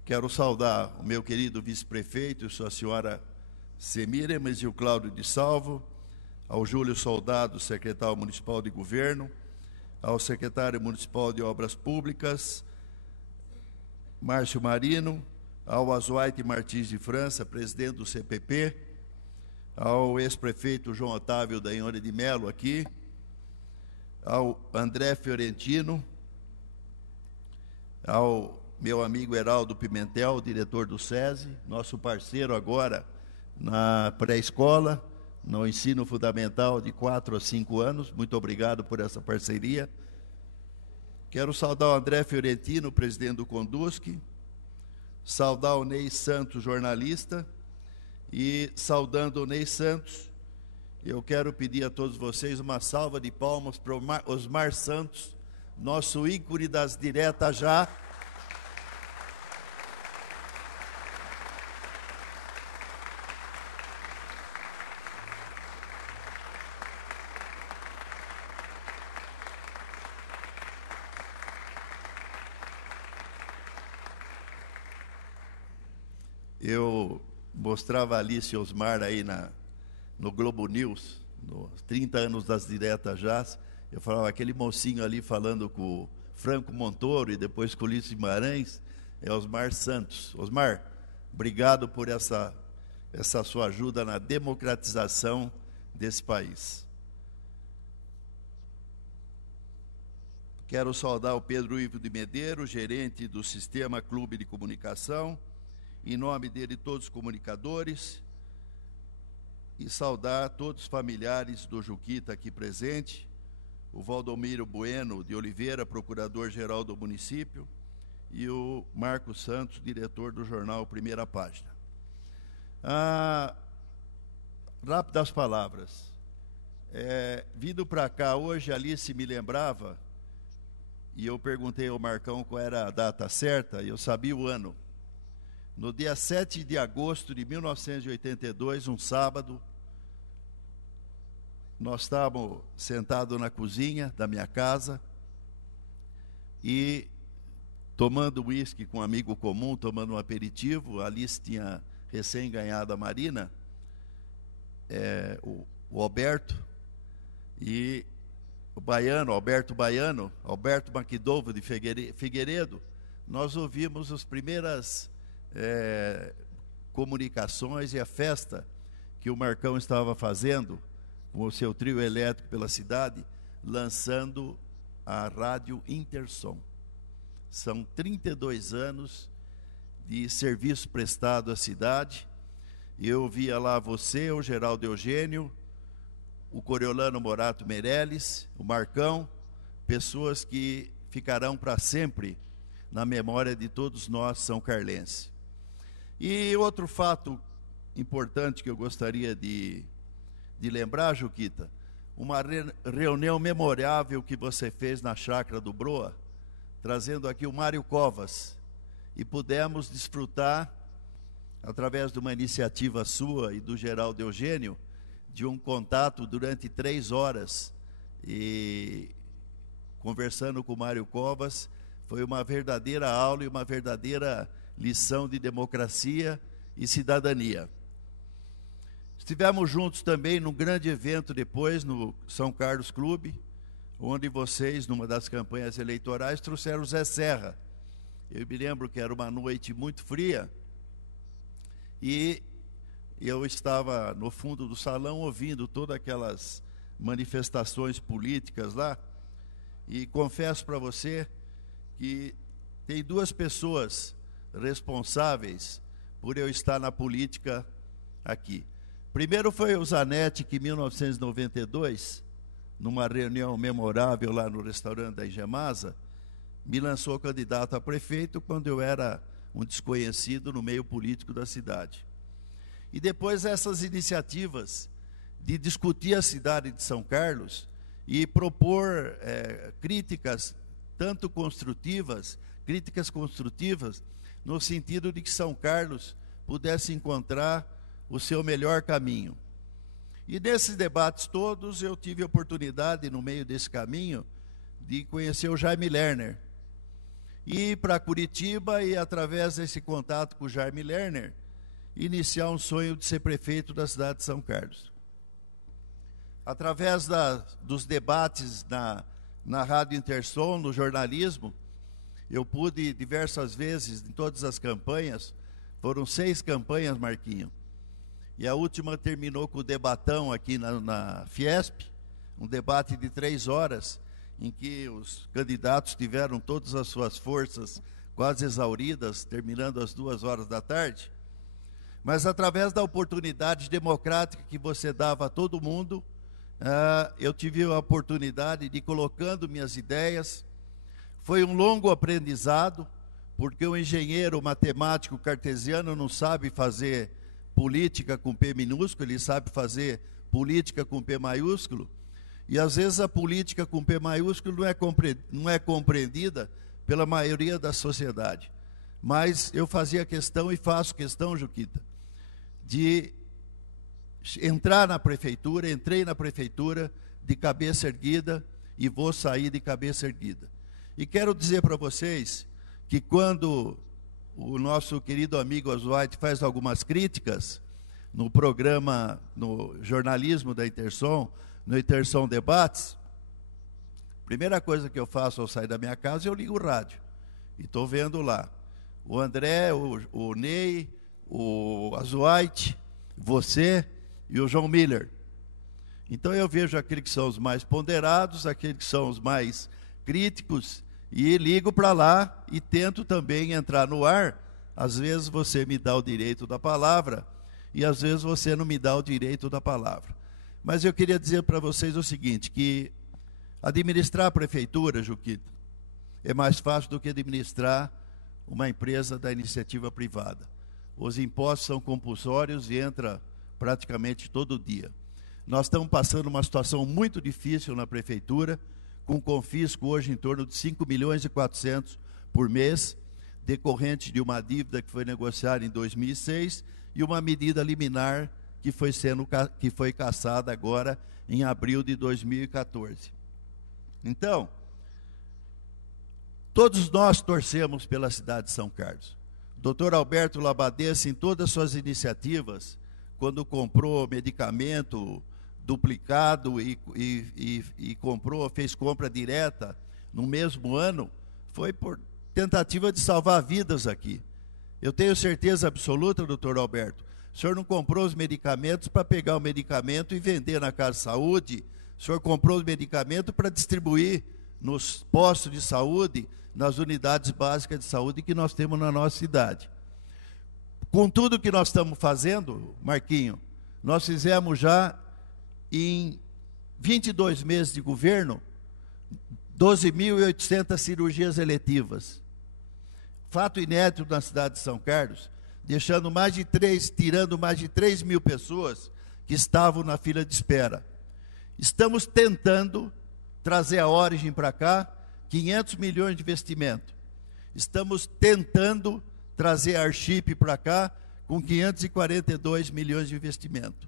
Quero saudar o meu querido vice-prefeito, sua senhora Semíramis e o Cláudio de Salvo, ao Júlio Soldado, secretário municipal de governo, ao secretário municipal de obras públicas, Márcio Marino, ao Azuaite Martins de França, presidente do CPP, ao ex-prefeito João Otávio da Inhore de Melo aqui, ao André Fiorentino, ao meu amigo Heraldo Pimentel, diretor do SESI, nosso parceiro agora na pré-escola, no ensino fundamental de 4 a 5 anos. Muito obrigado por essa parceria. Quero saudar o André Fiorentino, presidente do Condusc, saudar o Ney Santos, jornalista, e saudando o Ney Santos, eu quero pedir a todos vocês uma salva de palmas para o Osmar Santos, nosso ícone das diretas já. Eu mostrava a Alice Osmar aí no Globo News, nos 30 anos das diretas já, eu falava, aquele mocinho ali falando com o Franco Montoro e depois com o Ulisses Guimarães, é Osmar Santos. Osmar, obrigado por essa sua ajuda na democratização desse país. Quero saudar o Pedro Ivo de Medeiros, gerente do Sistema Clube de Comunicação, em nome dele todos os comunicadores, e saudar todos os familiares do Juquita aqui presente, o Valdomiro Bueno de Oliveira, procurador-geral do município, e o Marcos Santos, diretor do jornal Primeira Página. Rápidas palavras. Vindo para cá hoje, Alice me lembrava, e eu perguntei ao Marcão qual era a data certa, e eu sabia o ano. No dia 7 de agosto de 1982, um sábado, nós estávamos sentados na cozinha da minha casa e tomando uísque com um amigo comum, tomando um aperitivo. A Alice tinha recém ganhado a Marina, o Alberto, e o Baiano, Alberto Baiano, Alberto Maquidovo de Figueiredo. Nós ouvimos as primeiras comunicações e a festa que o Marcão estava fazendo com o seu trio elétrico pela cidade, lançando a Rádio Intersom. São 32 anos de serviço prestado à cidade. Eu via lá você, o Geraldo Eugênio, o Coriolano Morato Meirelles, o Marcão, pessoas que ficarão para sempre na memória de todos nós são carlenses. E outro fato importante que eu gostaria de lembrar, Juquita, uma reunião memorável que você fez na chácara do Broa, trazendo aqui o Mário Covas, e pudemos desfrutar, através de uma iniciativa sua e do Geraldo Eugênio, de um contato durante 3 horas, e conversando com o Mário Covas, foi uma verdadeira aula e uma verdadeira lição de democracia e cidadania. Estivemos juntos também num grande evento depois, no São Carlos Clube, onde vocês, numa das campanhas eleitorais, trouxeram o Zé Serra. Eu me lembro que era uma noite muito fria, e eu estava no fundo do salão ouvindo todas aquelas manifestações políticas lá, e confesso para você que tem 2 pessoas responsáveis por eu estar na política aqui. Primeiro foi o Zanetti, que em 1992, numa reunião memorável lá no restaurante da Igemasa, me lançou candidato a prefeito quando eu era um desconhecido no meio político da cidade. E depois essas iniciativas de discutir a cidade de São Carlos e propor críticas construtivas, no sentido de que São Carlos pudesse encontrar o seu melhor caminho. E nesses debates todos eu tive a oportunidade, no meio desse caminho, de conhecer o Jaime Lerner. E ir para Curitiba e, através desse contato com o Jaime Lerner, iniciar um sonho de ser prefeito da cidade de São Carlos. Através dos debates na Rádio Intersom, no jornalismo, eu pude diversas vezes, em todas as campanhas, foram 6 campanhas, Marquinho, e a última terminou com o debatão aqui na Fiesp, um debate de 3 horas, em que os candidatos tiveram todas as suas forças quase exauridas, terminando às 2 horas da tarde, mas através da oportunidade democrática que você dava a todo mundo, eu tive a oportunidade de ir colocando minhas ideias. Foi um longo aprendizado, porque o engenheiro matemático cartesiano não sabe fazer política com P minúsculo, ele sabe fazer política com P maiúsculo, e às vezes a política com P maiúsculo não é compreendida pela maioria da sociedade. Mas eu fazia questão e faço questão, Juquita, de entrar na prefeitura, entrei na prefeitura de cabeça erguida e vou sair de cabeça erguida. E quero dizer para vocês que quando o nosso querido amigo Oswald faz algumas críticas no programa, no jornalismo da Intersom, no Intersom Debates, a primeira coisa que eu faço ao sair da minha casa, eu ligo o rádio. E estou vendo lá o André, o Ney, o Azuaite, você e o João Miller. Então eu vejo aqueles que são os mais ponderados, aqueles que são os mais críticos, e ligo para lá e tento também entrar no ar. Às vezes você me dá o direito da palavra, e às vezes você não me dá o direito da palavra. Mas eu queria dizer para vocês o seguinte, que administrar a prefeitura, Juquita, é mais fácil do que administrar uma empresa da iniciativa privada. Os impostos são compulsórios e entra praticamente todo dia. Nós estamos passando uma situação muito difícil na prefeitura, com confisco hoje em torno de 5.400.000 por mês, decorrente de uma dívida que foi negociada em 2006 e uma medida liminar que foi cassada agora em abril de 2014. Então, todos nós torcemos pela cidade de São Carlos. O doutor Alberto Labadesse, em todas as suas iniciativas, quando comprou medicamento duplicado e fez compra direta no mesmo ano, foi por tentativa de salvar vidas aqui. Eu tenho certeza absoluta, doutor Alberto, o senhor não comprou os medicamentos para pegar o medicamento e vender na Casa de Saúde, o senhor comprou os medicamentos para distribuir nos postos de saúde, nas unidades básicas de saúde que nós temos na nossa cidade. Com tudo que nós estamos fazendo, Marquinho, nós fizemos já em 22 meses de governo 12.800 cirurgias eletivas. fato inédito na cidade de São Carlos, tirando mais de 3 mil pessoas que estavam na fila de espera. Estamos tentando trazer a Origem para cá, 500 milhões de investimento. Estamos tentando trazer a Archip para cá, com 542 milhões de investimento.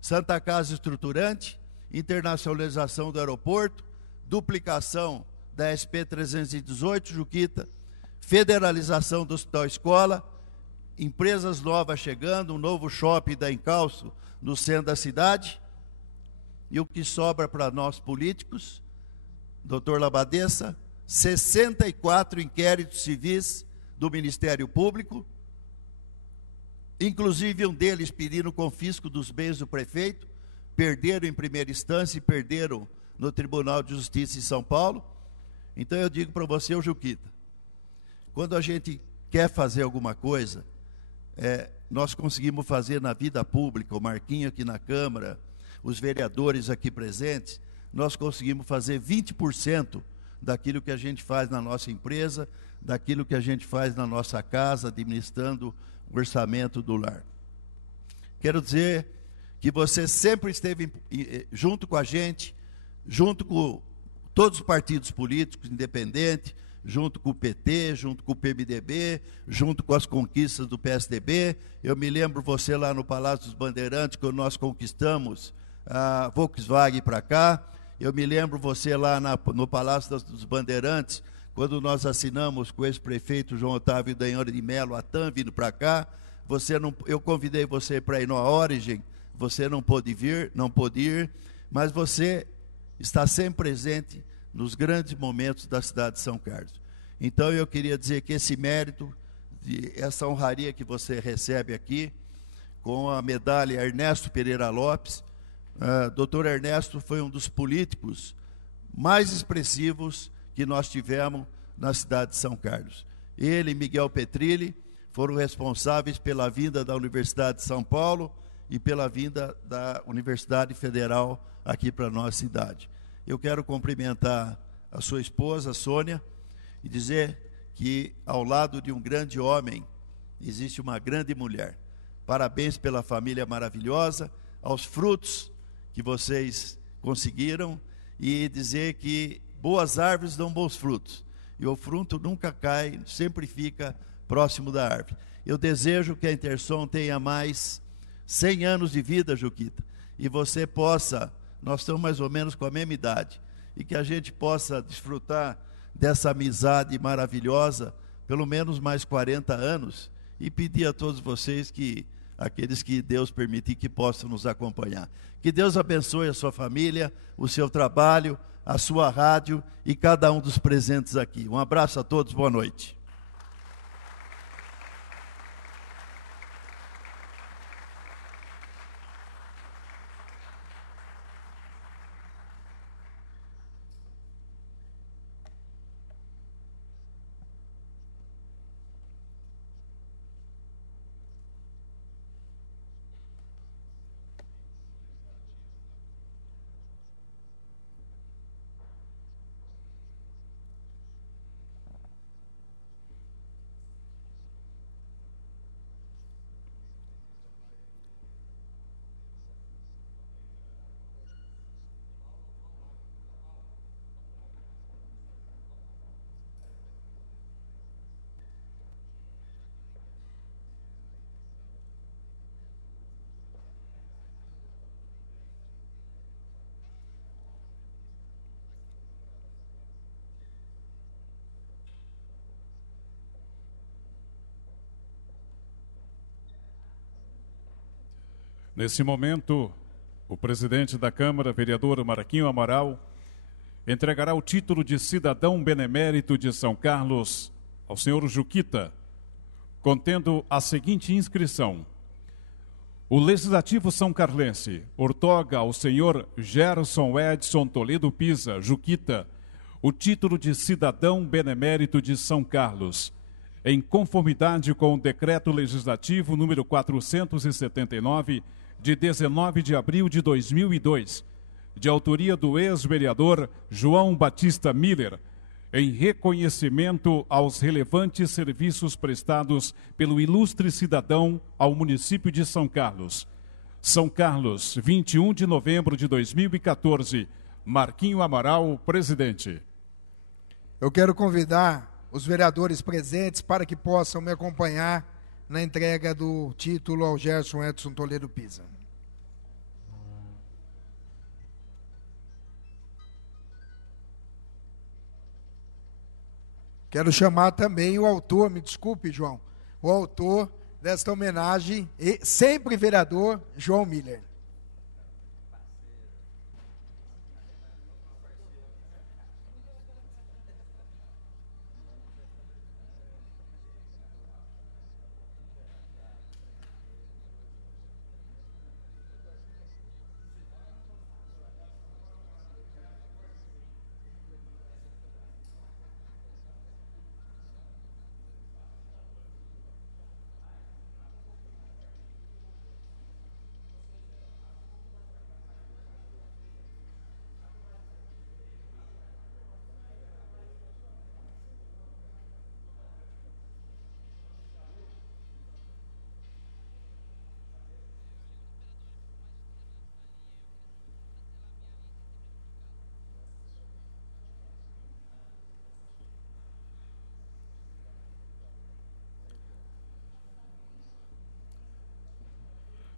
Santa Casa Estruturante, internacionalização do aeroporto, duplicação da SP-318, Juquita, federalização do Hospital Escola, empresas novas chegando, um novo shopping da Encalço no centro da cidade. E o que sobra para nós políticos, doutor Labadessa, 64 inquéritos civis do Ministério Público, inclusive um deles pedindo confisco dos bens do prefeito, perderam em primeira instância e perderam no Tribunal de Justiça em São Paulo. Então eu digo para você, ô Juquita, quando a gente quer fazer alguma coisa, nós conseguimos fazer na vida pública, o Marquinho aqui na Câmara, os vereadores aqui presentes, nós conseguimos fazer 20% daquilo que a gente faz na nossa empresa, daquilo que a gente faz na nossa casa, administrando o orçamento do lar. Quero dizer que você sempre esteve junto com a gente, junto com todos os partidos políticos independentes, junto com o PT, junto com o PMDB, junto com as conquistas do PSDB. Eu me lembro você lá no Palácio dos Bandeirantes, quando nós conquistamos a Volkswagen para cá. Eu me lembro você lá no Palácio dos Bandeirantes, quando nós assinamos com o ex-prefeito João Otávio Danhori de Mello, a TAM, vindo para cá. Eu convidei você para ir na Origem, você não pôde ir, mas você está sempre presente nos grandes momentos da cidade de São Carlos. Então eu queria dizer que esse mérito, essa honraria que você recebe aqui, com a medalha Ernesto Pereira Lopes, Dr. Ernesto foi um dos políticos mais expressivos que nós tivemos na cidade de São Carlos. Ele e Miguel Petrilli foram responsáveis pela vinda da Universidade de São Paulo e pela vinda da Universidade Federal aqui para a nossa cidade. Eu quero cumprimentar a sua esposa, Sônia, e dizer que ao lado de um grande homem existe uma grande mulher. Parabéns pela família maravilhosa, aos frutos que vocês conseguiram, e dizer que boas árvores dão bons frutos, e o fruto nunca cai, sempre fica próximo da árvore. Eu desejo que a Intersom tenha mais 100 anos de vida, Juquita, e você possa, nós estamos mais ou menos com a mesma idade, e que a gente possa desfrutar dessa amizade maravilhosa, pelo menos mais 40 anos, e pedir a todos vocês que, aqueles que Deus permitir que possam nos acompanhar. Que Deus abençoe a sua família, o seu trabalho, a sua rádio e cada um dos presentes aqui. Um abraço a todos, boa noite. Nesse momento, o presidente da Câmara, vereador Marquinho Amaral, entregará o título de cidadão benemérito de São Carlos ao senhor Juquita, contendo a seguinte inscrição: o Legislativo São Carlense outorga ao senhor Gerson Edson Toledo Pisa, Juquita, o título de cidadão benemérito de São Carlos, em conformidade com o Decreto Legislativo número 479, de 19 de abril de 2002, de autoria do ex-vereador João Batista Miller, em reconhecimento aos relevantes serviços prestados pelo ilustre cidadão ao município de São Carlos. São Carlos, 21 de novembro de 2014. Marquinho Amaral, presidente. Eu quero convidar os vereadores presentes para que possam me acompanhar na entrega do título ao Gerson Edson Toledo Pisa. Quero chamar também o autor, me desculpe, João, o autor desta homenagem, e sempre vereador, João Miller.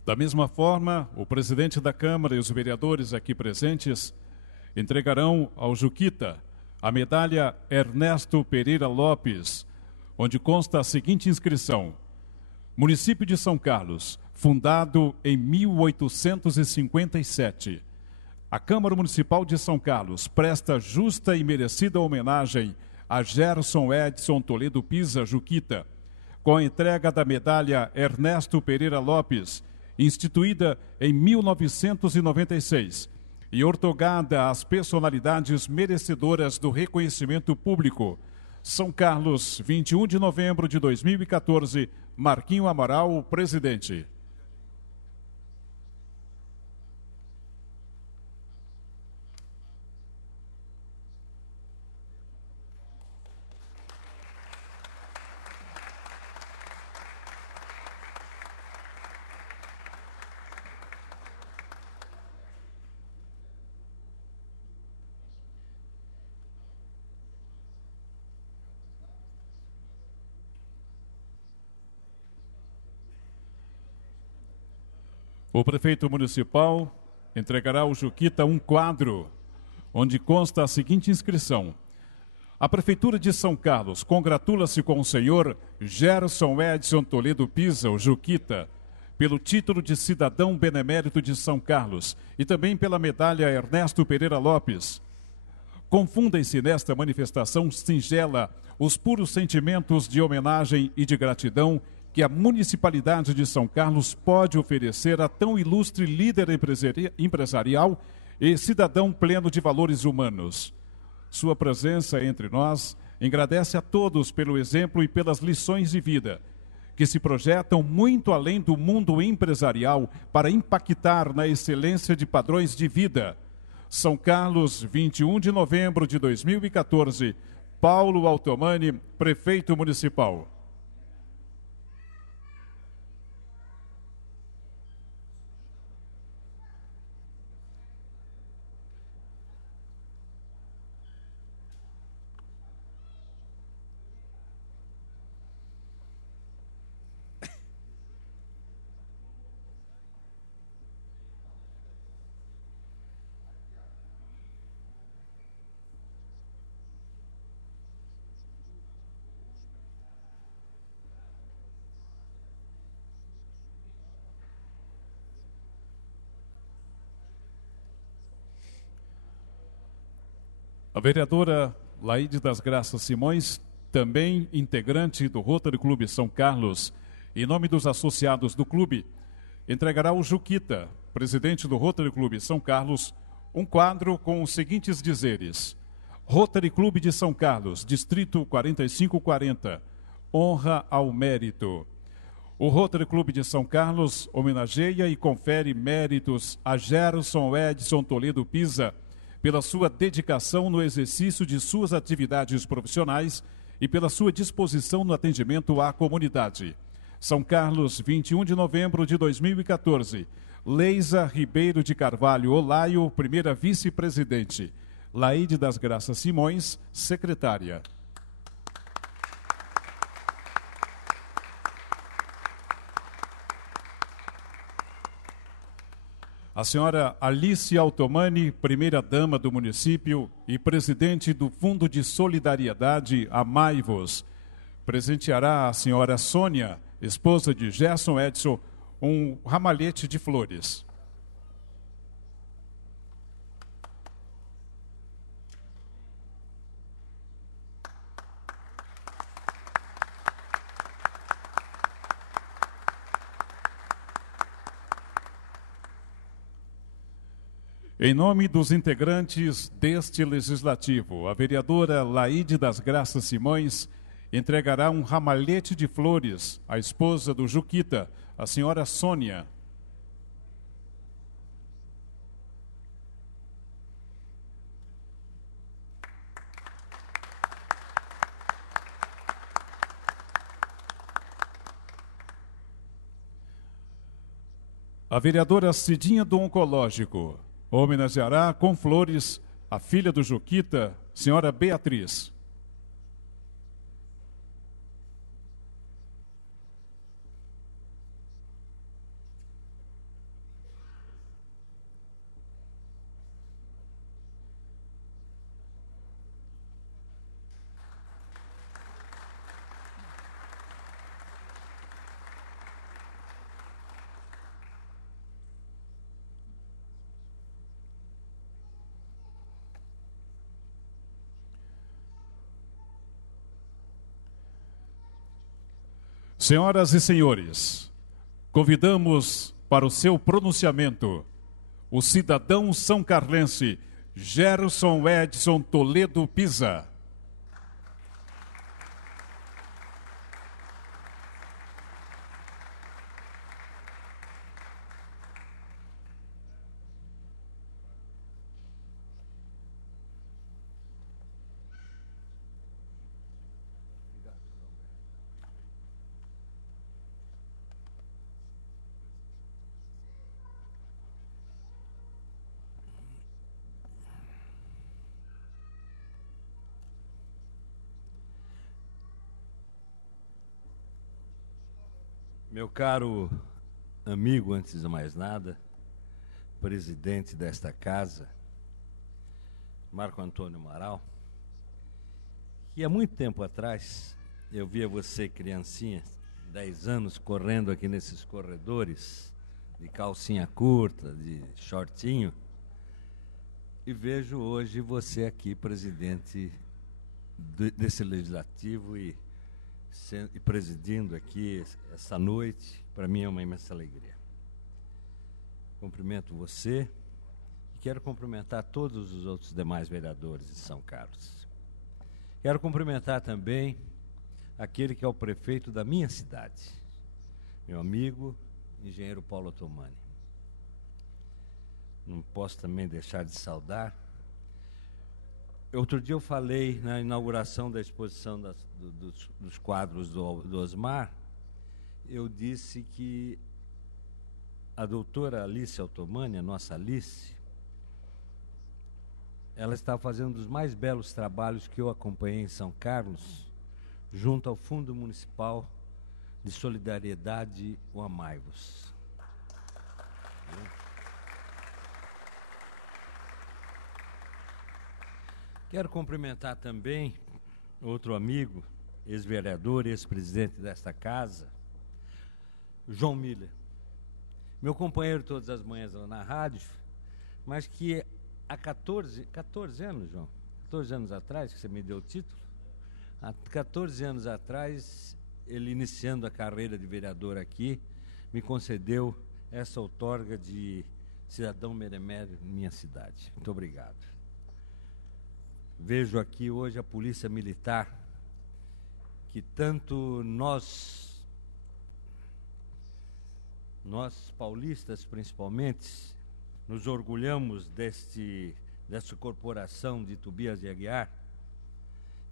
Da mesma forma, o presidente da Câmara e os vereadores aqui presentes entregarão ao Juquita a medalha Ernesto Pereira Lopes, onde consta a seguinte inscrição: Município de São Carlos, fundado em 1857. A Câmara Municipal de São Carlos presta justa e merecida homenagem a Gerson Edson Toledo Pisa Juquita, com a entrega da medalha Ernesto Pereira Lopes, instituída em 1996 e outorgada às personalidades merecedoras do reconhecimento público. São Carlos, 21 de novembro de 2014, Marquinho Amaral, presidente. O prefeito municipal entregará ao Juquita um quadro, onde consta a seguinte inscrição: A Prefeitura de São Carlos congratula-se com o senhor Gerson Edson Toledo Pisa, o Juquita, pelo título de cidadão benemérito de São Carlos e também pela medalha Ernesto Pereira Lopes. Confundem-se nesta manifestação singela os puros sentimentos de homenagem e de gratidão que a Municipalidade de São Carlos pode oferecer a tão ilustre líder empresarial e cidadão pleno de valores humanos. Sua presença entre nós engrandece a todos pelo exemplo e pelas lições de vida, que se projetam muito além do mundo empresarial para impactar na excelência de padrões de vida. São Carlos, 21 de novembro de 2014, Paulo Altomani, prefeito municipal. A vereadora Laide das Graças Simões, também integrante do Rotary Clube São Carlos, em nome dos associados do clube, entregará ao Juquita, presidente do Rotary Clube São Carlos, um quadro com os seguintes dizeres: Rotary Clube de São Carlos, Distrito 4540, honra ao mérito. O Rotary Clube de São Carlos homenageia e confere méritos a Gerson Edson Toledo Pisa, pela sua dedicação no exercício de suas atividades profissionais e pela sua disposição no atendimento à comunidade. São Carlos, 21 de novembro de 2014. Leisa Ribeiro de Carvalho Olaio, primeira vice-presidente. Laide das Graças Simões, secretária. A senhora Alice Altomani, primeira-dama do município e presidente do Fundo de Solidariedade Amai-vos, presenteará a senhora Sônia, esposa de Gerson Edson, um ramalhete de flores. Em nome dos integrantes deste legislativo, a vereadora Laide das Graças Simões entregará um ramalhete de flores à esposa do Juquita, a senhora Sônia. A vereadora Cidinha do Oncológico homenageará com flores a filha do Juquita, senhora Beatriz. Senhoras e senhores, convidamos para o seu pronunciamento o cidadão são carlense Gerson Edson Toledo Pisa. Meu caro amigo, antes de mais nada, presidente desta casa, Marco Antônio Amaral, que há muito tempo atrás eu via você, criancinha, 10 anos, correndo aqui nesses corredores, de calcinha curta, de shortinho, e vejo hoje você aqui, presidente desse legislativo e presidindo aqui essa noite. Para mim é uma imensa alegria. Cumprimento você e quero cumprimentar todos os outros demais vereadores de São Carlos. Quero cumprimentar também aquele que é o prefeito da minha cidade, meu amigo, engenheiro Paulo Otomani. Não posso também deixar de saudar. Outro dia eu falei na inauguração da exposição dos quadros do Osmar, eu disse que a doutora Alice Altomani, a nossa Alice, ela está fazendo um dos mais belos trabalhos que eu acompanhei em São Carlos, junto ao Fundo Municipal de Solidariedade, o Amai-vos. Quero cumprimentar também outro amigo, ex-vereador, ex-presidente desta casa, João Miller. Meu companheiro todas as manhãs lá na rádio, mas que há 14 anos, João, 14 anos atrás, que você me deu o título, há 14 anos atrás, ele iniciando a carreira de vereador aqui, me concedeu essa outorga de cidadão meremere em minha cidade. Muito obrigado. Vejo aqui hoje a Polícia Militar, que tanto nós paulistas principalmente, nos orgulhamos dessa corporação de Tobias de Aguiar,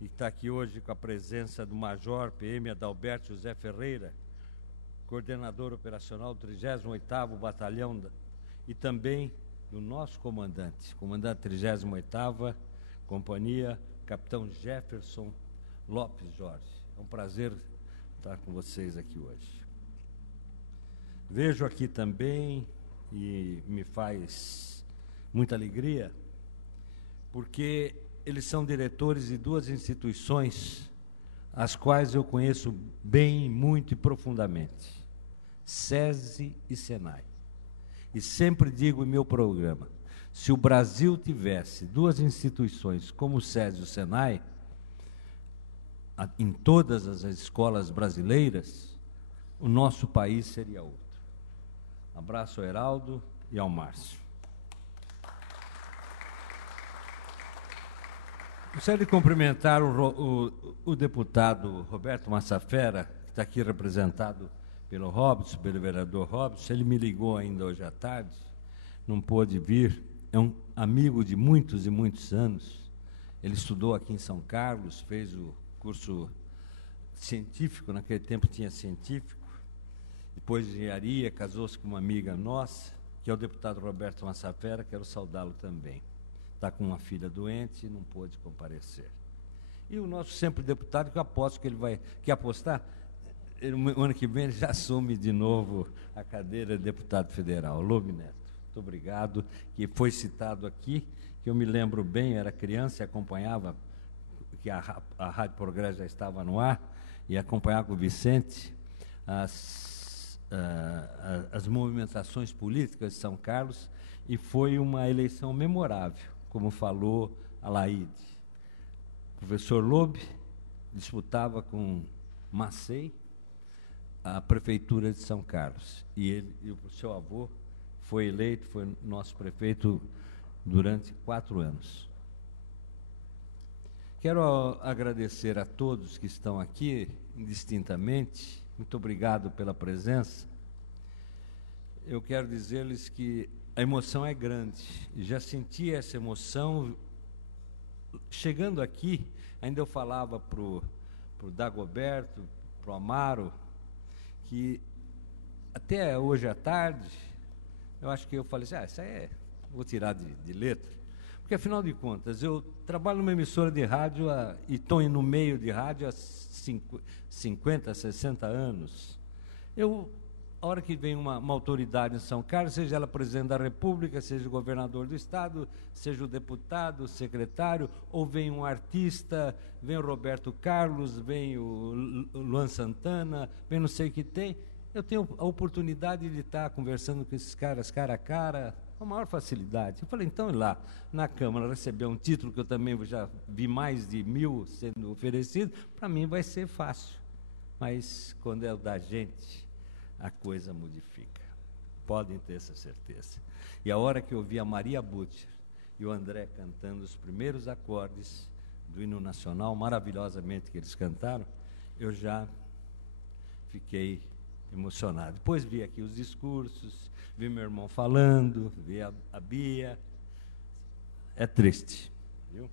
e está aqui hoje com a presença do Major PM Adalberto José Ferreira, coordenador operacional do 38º Batalhão, e também do nosso comandante 38ª Companhia, Capitão Jefferson Lopes Jorge. É um prazer estar com vocês aqui hoje. Vejo aqui também, e me faz muita alegria, porque eles são diretores de duas instituições, as quais eu conheço bem, muito e profundamente, SESI e SENAI. E sempre digo em meu programa, se o Brasil tivesse duas instituições como o SESI e o SENAI, em todas as escolas brasileiras, o nosso país seria outro. Abraço ao Heraldo e ao Márcio. Gostaria de cumprimentar o deputado Roberto Massafera, que está aqui representado pelo Robson, pelo vereador Robson. Ele me ligou ainda hoje à tarde, não pôde vir, é um amigo de muitos e muitos anos. Ele estudou aqui em São Carlos, fez o curso científico, naquele tempo tinha científico, depois de engenharia, casou-se com uma amiga nossa, que é o deputado Roberto Massafera, quero saudá-lo também. Está com uma filha doente e não pôde comparecer. E o nosso sempre deputado, que eu aposto que ele vai apostar, o ano que vem ele já assume de novo a cadeira de deputado federal, Lobo Neto. Muito obrigado, que foi citado aqui, que eu me lembro bem, era criança e acompanhava, que a Rádio Progresso já estava no ar, e acompanhava com o Vicente as movimentações políticas de São Carlos, e foi uma eleição memorável, como falou a Laide. O professor Lobe disputava com Macei a prefeitura de São Carlos, e o seu avô foi eleito, foi nosso prefeito durante 4 anos. Quero agradecer a todos que estão aqui, indistintamente. Muito obrigado pela presença. Eu quero dizer-lhes que a emoção é grande. Já senti essa emoção. Chegando aqui, ainda eu falava para o Dagoberto, para o Amaro, que até hoje à tarde, eu acho que eu falei assim, isso aí vou tirar de letra. Porque, afinal de contas, eu trabalho numa emissora de rádio e estou no meio de rádio há 50, 60 anos. A hora que vem uma autoridade em São Carlos, seja ela presidente da República, seja o governador do Estado, seja o deputado, o secretário, ou vem um artista, vem o Roberto Carlos, vem o Luan Santana, vem não sei o que tem, eu tenho a oportunidade de estar conversando com esses caras cara a cara, com a maior facilidade. Eu falei, então, ir lá na Câmara receber um título, que eu também já vi mais de 1000 sendo oferecido, para mim vai ser fácil. Mas, quando é o da gente, a coisa modifica. Podem ter essa certeza. E a hora que eu vi a Maria Butcher e o André cantando os primeiros acordes do hino nacional, maravilhosamente que eles cantaram, eu já fiquei emocionado. Depois vi aqui os discursos, vi meu irmão falando, vi a Bia. É triste, viu?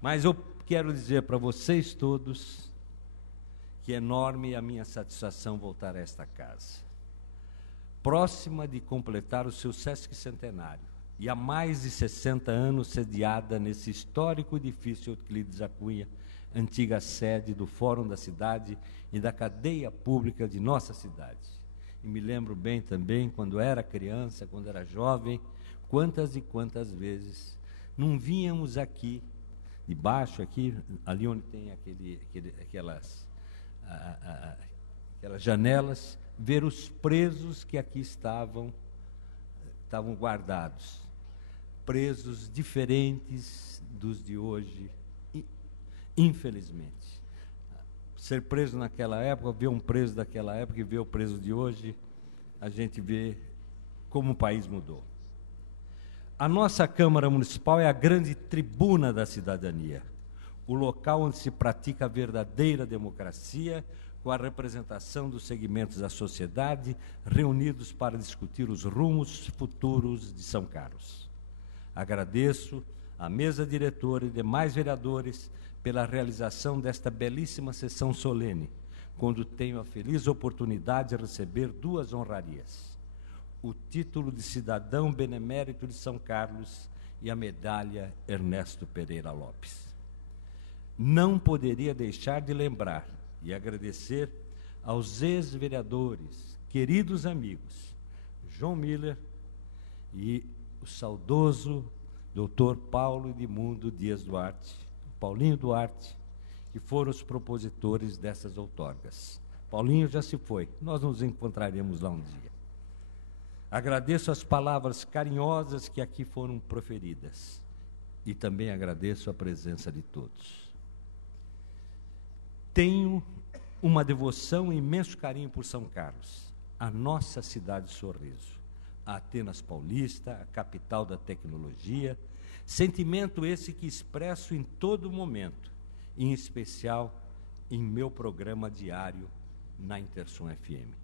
Mas eu quero dizer para vocês todos que é enorme a minha satisfação voltar a esta casa, próxima de completar o seu sesquicentenário, e há mais de 60 anos sediada nesse histórico edifício Euclides da Cunha, antiga sede do Fórum da Cidade e da cadeia pública de nossa cidade. E me lembro bem também, quando era criança, quando era jovem, quantas e quantas vezes não vínhamos aqui, debaixo aqui, ali onde tem aquelas janelas, ver os presos que aqui estavam guardados, presos diferentes dos de hoje, infelizmente. Ser preso naquela época, ver um preso daquela época e ver o preso de hoje, a gente vê como o país mudou. A nossa Câmara Municipal é a grande tribuna da cidadania, o local onde se pratica a verdadeira democracia, com a representação dos segmentos da sociedade, reunidos para discutir os rumos futuros de São Carlos. Agradeço à mesa diretora e demais vereadores pela realização desta belíssima sessão solene, quando tenho a feliz oportunidade de receber duas honrarias: o título de cidadão benemérito de São Carlos e a medalha Ernesto Pereira Lopes. Não poderia deixar de lembrar e agradecer aos ex-vereadores, queridos amigos, João Miller e o saudoso Dr. Paulo Edmundo Dias Duarte, Paulinho Duarte, que foram os propositores dessas outorgas. Paulinho já se foi, nós nos encontraremos lá um dia. Agradeço as palavras carinhosas que aqui foram proferidas e também agradeço a presença de todos. Tenho uma devoção e imenso carinho por São Carlos, a nossa cidade de sorriso, a Atenas Paulista, a capital da tecnologia, sentimento esse que expresso em todo momento, em especial em meu programa diário na Intersom FM.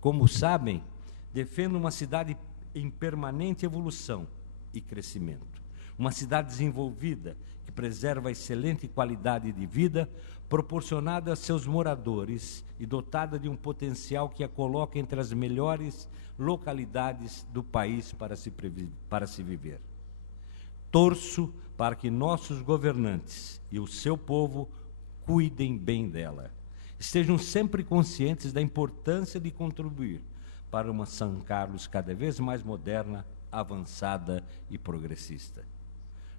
Como sabem, defendo uma cidade em permanente evolução e crescimento, uma cidade desenvolvida que preserva a excelente qualidade de vida proporcionada a seus moradores e dotada de um potencial que a coloca entre as melhores localidades do país para se viver. Torço para que nossos governantes e o seu povo cuidem bem dela. Estejam sempre conscientes da importância de contribuir para uma São Carlos cada vez mais moderna, avançada e progressista.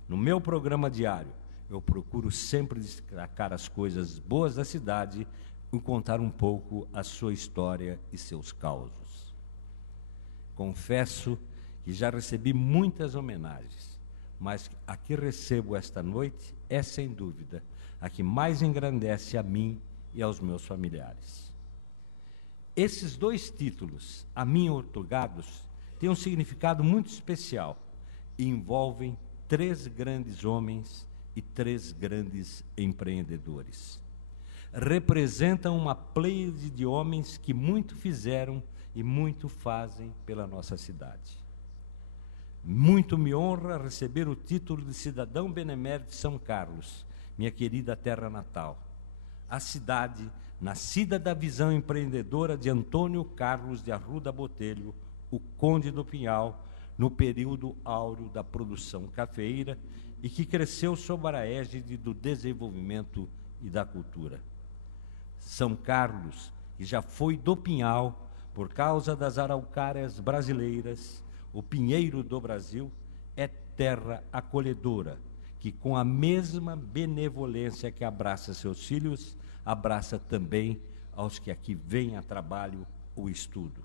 No meu programa diário, eu procuro sempre destacar as coisas boas da cidade e contar um pouco a sua história e seus causos. Confesso que já recebi muitas homenagens, mas a que recebo esta noite é, sem dúvida, a que mais engrandece a mim e aos meus familiares. Esses dois títulos, a mim outorgados, têm um significado muito especial e envolvem 3 grandes homens e 3 grandes empreendedores. Representam uma pleiade de homens que muito fizeram e muito fazem pela nossa cidade. Muito me honra receber o título de cidadão benemérito de São Carlos, minha querida terra natal. A cidade, nascida da visão empreendedora de Antônio Carlos de Arruda Botelho, o Conde do Pinhal, no período áureo da produção cafeeira e que cresceu sob a égide do desenvolvimento e da cultura. São Carlos, que já foi do Pinhal por causa das araucárias brasileiras, o pinheiro do Brasil, é terra acolhedora, que com a mesma benevolência que abraça seus filhos, abraça também aos que aqui vêm a trabalho ou estudo.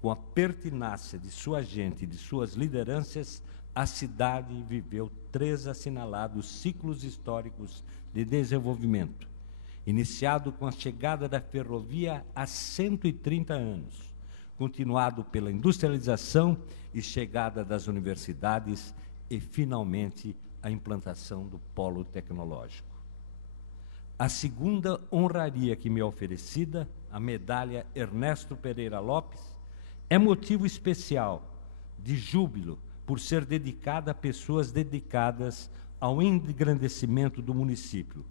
Com a pertinácia de sua gente e de suas lideranças, a cidade viveu 3 assinalados ciclos históricos de desenvolvimento, iniciado com a chegada da ferrovia há 130 anos, continuado pela industrialização e chegada das universidades e, finalmente, a implantação do polo tecnológico. A segunda honraria que me é oferecida, a medalha Ernesto Pereira Lopes, é motivo especial de júbilo por ser dedicada a pessoas dedicadas ao engrandecimento do município,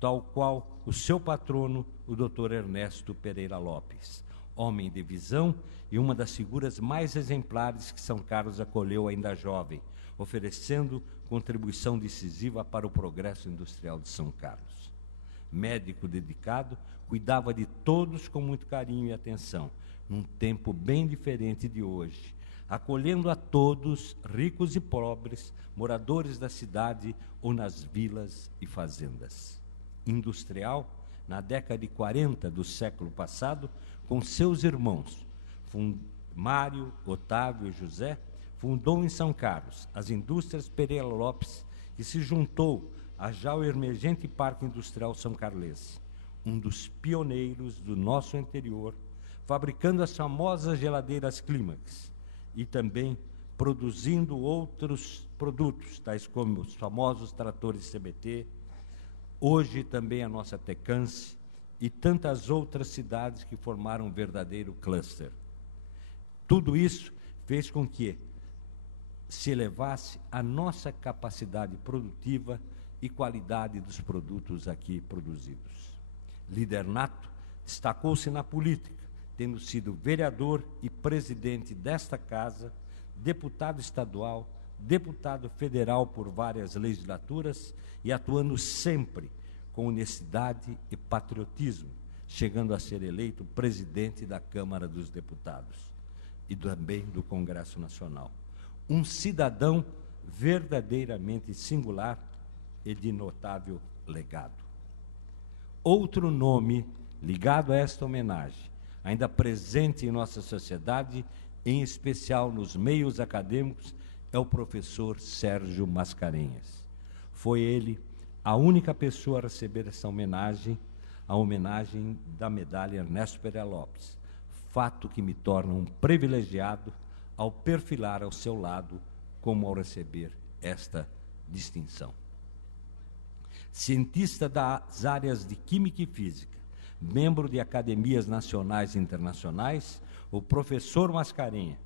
tal qual o seu patrono, o Dr. Ernesto Pereira Lopes, homem de visão e uma das figuras mais exemplares que São Carlos acolheu ainda jovem, oferecendo contribuição decisiva para o progresso industrial de São Carlos. Médico dedicado, cuidava de todos com muito carinho e atenção, num tempo bem diferente de hoje, acolhendo a todos, ricos e pobres, moradores da cidade ou nas vilas e fazendas. Industrial, na década de 40 do século passado, com seus irmãos, Mário, Otávio e José, fundou em São Carlos as indústrias Pereira Lopes, que se juntou a já o emergente Parque Industrial São Carlense, um dos pioneiros do nosso interior, fabricando as famosas geladeiras Clímax e também produzindo outros produtos, tais como os famosos tratores CBT, hoje também a nossa Tecance e tantas outras cidades que formaram um verdadeiro cluster. Tudo isso fez com que se elevasse a nossa capacidade produtiva e qualidade dos produtos aqui produzidos. Líder nato, destacou-se na política, tendo sido vereador e presidente desta casa, deputado estadual, deputado federal por várias legislaturas e atuando sempre com honestidade e patriotismo, chegando a ser eleito presidente da Câmara dos Deputados e também do Congresso Nacional. Um cidadão verdadeiramente singular e de notável legado. Outro nome ligado a esta homenagem, ainda presente em nossa sociedade, em especial nos meios acadêmicos, é o professor Sérgio Mascarenhas. Foi ele a única pessoa a receber essa homenagem, a homenagem da medalha Ernesto Pereira Lopes, fato que me torna um privilegiado ao perfilar ao seu lado, como ao receber esta distinção. Cientista das áreas de Química e Física, membro de academias nacionais e internacionais, o professor Mascarenhas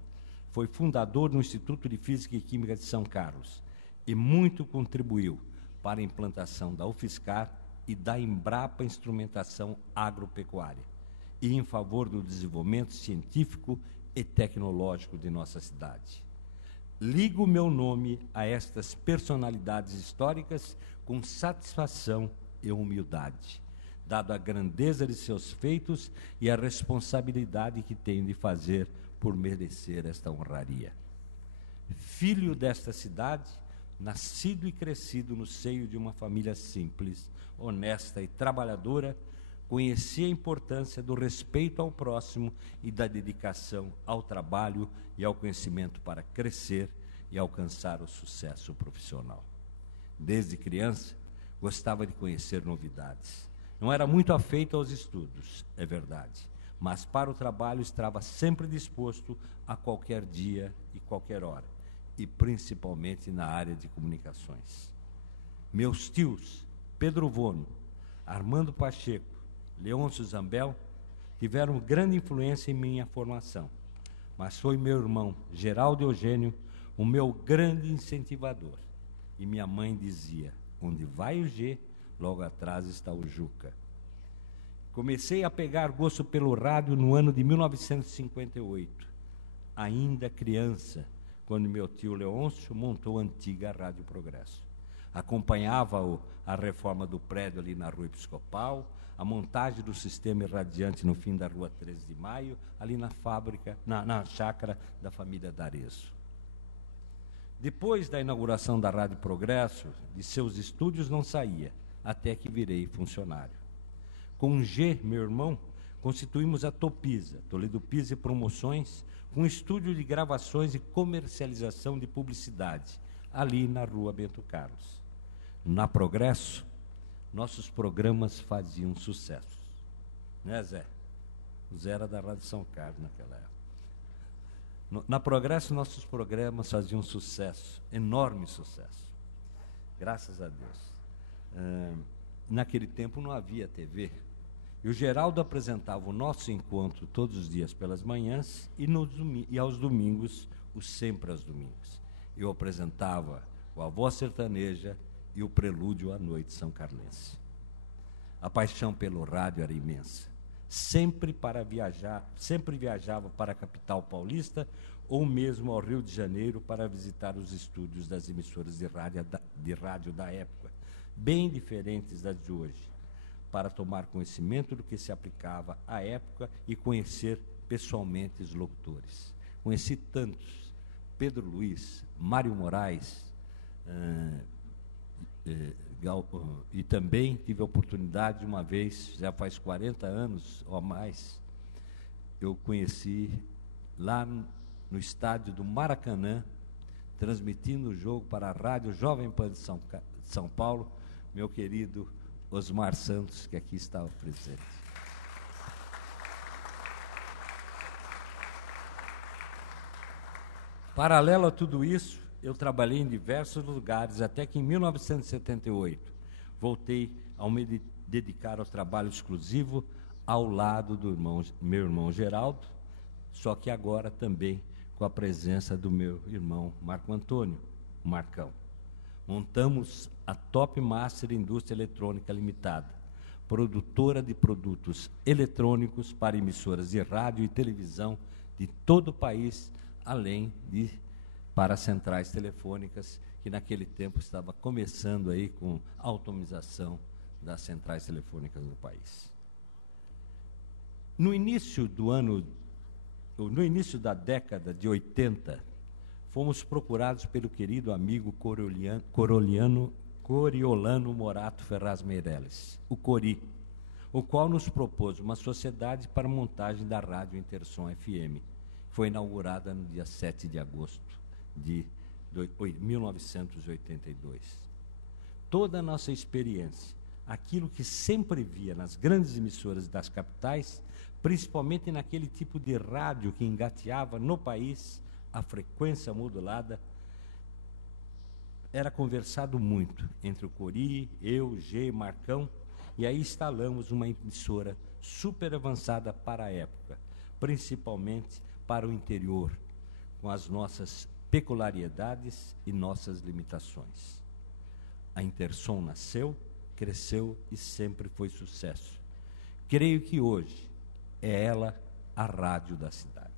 foi fundador do Instituto de Física e Química de São Carlos e muito contribuiu para a implantação da UFSCar e da Embrapa Instrumentação Agropecuária e em favor do desenvolvimento científico e tecnológico de nossa cidade. Ligo meu nome a estas personalidades históricas com satisfação e humildade, dado a grandeza de seus feitos e a responsabilidade que tenho de fazer por merecer esta honraria. Filho desta cidade, nascido e crescido no seio de uma família simples, honesta e trabalhadora, conheci a importância do respeito ao próximo e da dedicação ao trabalho e ao conhecimento para crescer e alcançar o sucesso profissional. Desde criança, gostava de conhecer novidades. Não era muito afeito aos estudos, é verdade, mas para o trabalho estava sempre disposto a qualquer dia e qualquer hora, e principalmente na área de comunicações. Meus tios, Pedro Vono, Armando Pacheco, Leôncio Zambel, tiveram grande influência em minha formação, mas foi meu irmão, Geraldo Eugênio, o meu grande incentivador. E minha mãe dizia, onde vai o G, logo atrás está o Juca. Comecei a pegar gosto pelo rádio no ano de 1958, ainda criança, quando meu tio Leôncio montou a antiga Rádio Progresso. Acompanhava a reforma do prédio ali na Rua Episcopal, a montagem do sistema irradiante no fim da Rua 13 de Maio, ali na fábrica, na chácara da família D'Arezzo. Depois da inauguração da Rádio Progresso, de seus estúdios não saía, até que virei funcionário. Com G, meu irmão, constituímos a Topisa, Toledo Pisa e Promoções, um estúdio de gravações e comercialização de publicidade, ali na Rua Bento Carlos. Na Progresso, nossos programas faziam sucesso. Né, Zé? O Zé era da Rádio São Carlos naquela época. Na Progresso, nossos programas faziam sucesso, enorme sucesso. Graças a Deus. Naquele tempo não havia TV. E o Geraldo apresentava o nosso encontro todos os dias pelas manhãs e aos domingos, o Sempre aos Domingos. Eu apresentava o A Voz Sertaneja e o Prelúdio à Noite São Carlense. A paixão pelo rádio era imensa. Sempre viajava para a capital paulista ou mesmo ao Rio de Janeiro para visitar os estúdios das emissoras de rádio da época, bem diferentes das de hoje, para tomar conhecimento do que se aplicava à época e conhecer pessoalmente os locutores. Conheci tantos, Pedro Luiz, Mário Moraes, e também tive a oportunidade, uma vez, já faz 40 anos ou mais, eu conheci lá no estádio do Maracanã, transmitindo o jogo para a Rádio Jovem Pan de São Paulo, meu querido Osmar Santos, que aqui estava presente. Paralelo a tudo isso, eu trabalhei em diversos lugares, até que em 1978 voltei a me dedicar ao trabalho exclusivo ao lado do meu irmão Geraldo, só que agora também com a presença do meu irmão Marco Antônio, Marcão. Montamos a Top Master Indústria Eletrônica Limitada, produtora de produtos eletrônicos para emissoras de rádio e televisão de todo o país, além de para centrais telefônicas, que naquele tempo estava começando aí com a automização das centrais telefônicas no país. No início da década de 80, fomos procurados pelo querido amigo Coriolano Morato Ferraz Meirelles, o Cori, o qual nos propôs uma sociedade para a montagem da Rádio Intersom FM. Foi inaugurada no dia 7 de agosto de 1982. Toda a nossa experiência, aquilo que sempre via nas grandes emissoras das capitais, principalmente naquele tipo de rádio que engateava no país a frequência modulada, era conversado muito entre o Cori, eu, G, Marcão, e aí instalamos uma emissora super avançada para a época, principalmente para o interior, com as nossas peculiaridades e nossas limitações. A Intersom nasceu, cresceu e sempre foi sucesso. Creio que hoje é ela a rádio da cidade.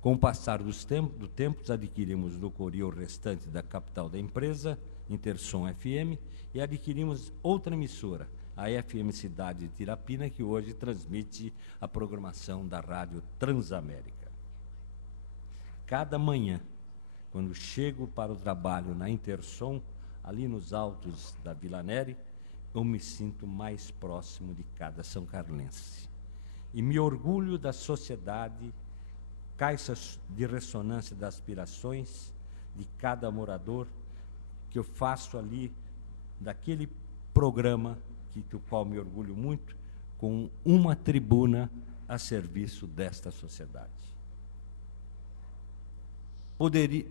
Com o passar do tempos, adquirimos do Cori o restante da capital da empresa, Intersom FM, e adquirimos outra emissora, a FM Cidade de Tirapina, que hoje transmite a programação da Rádio Transamérica. Cada manhã, quando chego para o trabalho na Intersom, ali nos altos da Vila Neri, eu me sinto mais próximo de cada são carlense. E me orgulho da sociedade, caixas de ressonância das aspirações de cada morador, que eu faço ali, daquele programa, do qual me orgulho muito, com uma tribuna a serviço desta sociedade.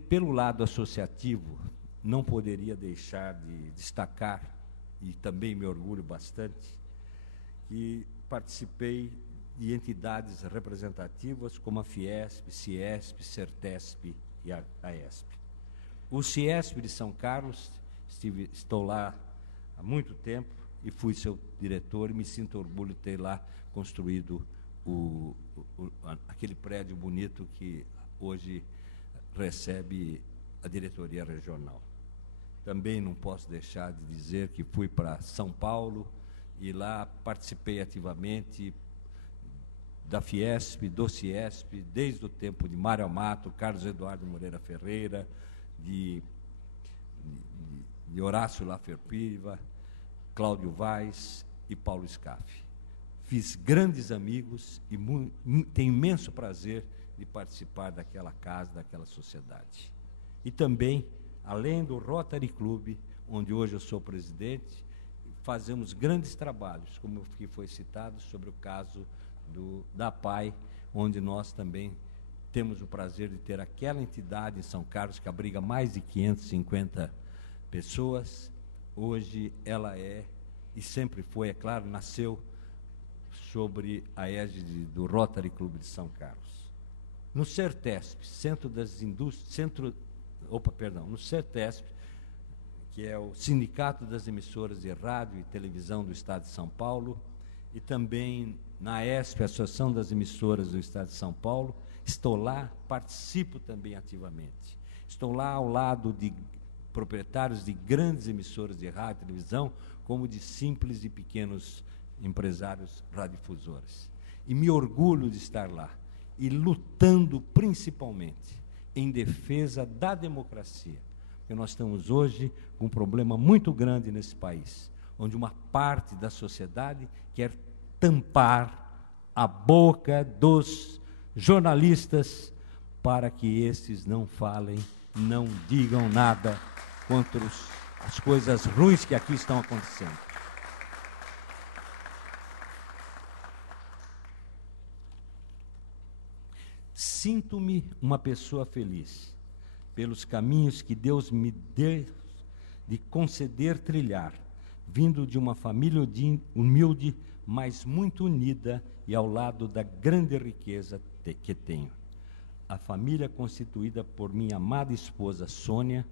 Pelo lado associativo, não poderia deixar de destacar, e também me orgulho bastante, que participei de entidades representativas como a Fiesp, Ciesp, Certesp e a Aesp. O Ciesp de São Carlos, estou lá há muito tempo e fui seu diretor, e me sinto orgulho de ter lá construído aquele prédio bonito que hoje recebe a diretoria regional. Também não posso deixar de dizer que fui para São Paulo e lá participei ativamente da Fiesp, do Ciesp, desde o tempo de Mário Amato, Carlos Eduardo Moreira Ferreira, de Horácio Laferpiva, Cláudio Vaz e Paulo Scaff. Fiz grandes amigos e tenho imenso prazer de participar daquela casa, daquela sociedade. E também, além do Rotary Club, onde hoje eu sou presidente, fazemos grandes trabalhos, como que foi citado, sobre o caso da PAI, onde nós também temos o prazer de ter aquela entidade em São Carlos, que abriga mais de 550 pessoas. Hoje ela é, e sempre foi, é claro, nasceu sobre a égide do Rotary Club de São Carlos. No CERTESP, no CERTESP, que é o Sindicato das Emissoras de Rádio e Televisão do Estado de São Paulo, e também na AESP, Associação das Emissoras do Estado de São Paulo, estou lá, participo também ativamente. Estou lá ao lado de proprietários de grandes emissoras de rádio e televisão, como de simples e pequenos empresários radiodifusores. E me orgulho de estar lá, e lutando principalmente em defesa da democracia. Porque nós estamos hoje com um problema muito grande nesse país, onde uma parte da sociedade quer tampar a boca dos jornalistas para que esses não falem, não digam nada contra as coisas ruins que aqui estão acontecendo. Sinto-me uma pessoa feliz pelos caminhos que Deus me deu de conceder trilhar, vindo de uma família humilde, mas muito unida e ao lado da grande riqueza que tenho. a família constituída por minha amada esposa Sônia,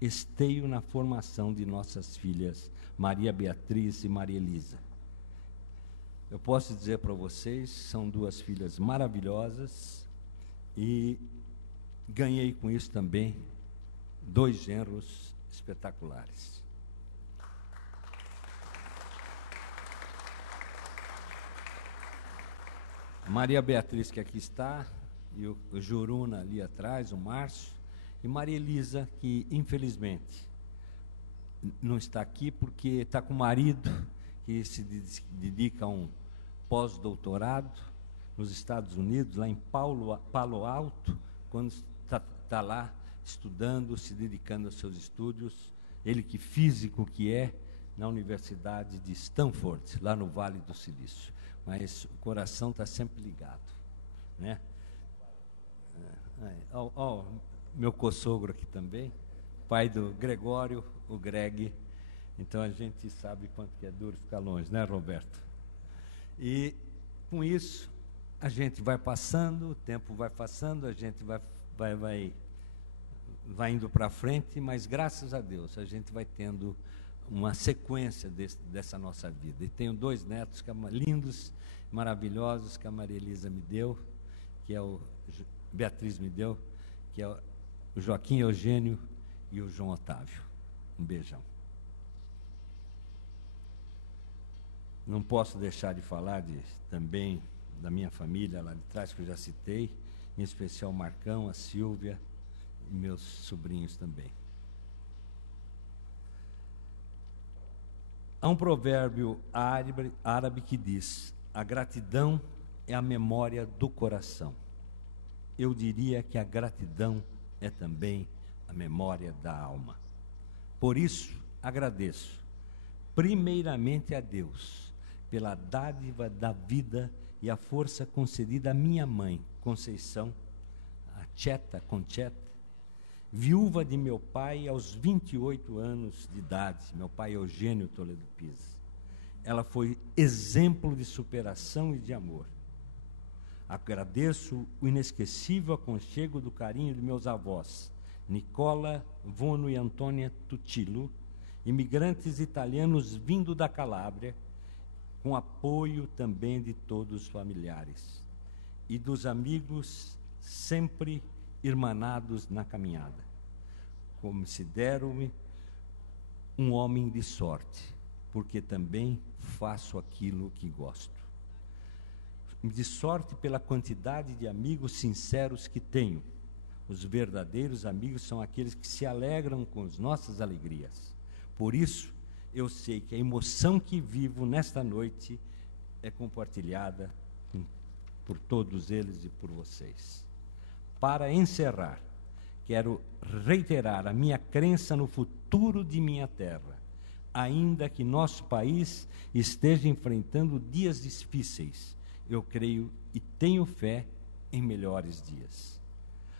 esteio na formação de nossas filhas Maria Beatriz e Maria Elisa. Eu posso dizer para vocês, são duas filhas maravilhosas e ganhei com isso também 2 genros espetaculares. Maria Beatriz, que aqui está, e o Juruna ali atrás, o Márcio, e Maria Elisa, que infelizmente não está aqui porque está com o marido que se dedica a um pós-doutorado nos Estados Unidos, lá em Palo Alto, quando está lá estudando, se dedicando aos seus estudos, ele que físico que é, na Universidade de Stanford, lá no Vale do Silício. Mas o coração está sempre ligado, né? Meu co-sogro aqui também, pai do Gregório, o Greg. Então a gente sabe quanto que é duro ficar longe, né, Roberto? E com isso a gente vai passando, o tempo vai passando, a gente vai indo para frente, mas graças a Deus a gente vai tendo uma sequência dessa nossa vida. E tenho 2 netos lindos, maravilhosos, que a Maria Elisa me deu, que é o Beatriz me deu, que é o Joaquim Eugênio e o João Otávio. Um beijão. Não posso deixar de falar também da minha família lá de trás, que eu já citei, em especial o Marcão, a Silvia e meus sobrinhos também. Há um provérbio árabe que diz: a gratidão é a memória do coração. Eu diria que a gratidão é também a memória da alma. Por isso, agradeço, primeiramente a Deus, pela dádiva da vida e a força concedida à minha mãe, Conceição, a Concheta, viúva de meu pai aos 28 anos de idade, meu pai Eugênio Toledo Pisa. Ela foi exemplo de superação e de amor. Agradeço o inesquecível aconchego do carinho de meus avós, Nicola, Vono e Antônia Tutilo, imigrantes italianos vindo da Calábria, com apoio também de todos os familiares, e dos amigos sempre irmanados na caminhada. Considero-me um homem de sorte, porque também faço aquilo que gosto. De sorte pela quantidade de amigos sinceros que tenho. Os verdadeiros amigos são aqueles que se alegram com as nossas alegrias. Por isso, eu sei que a emoção que vivo nesta noite é compartilhada por todos eles e por vocês. Para encerrar, quero reiterar a minha crença no futuro de minha terra, ainda que nosso país esteja enfrentando dias difíceis. Eu creio e tenho fé em melhores dias.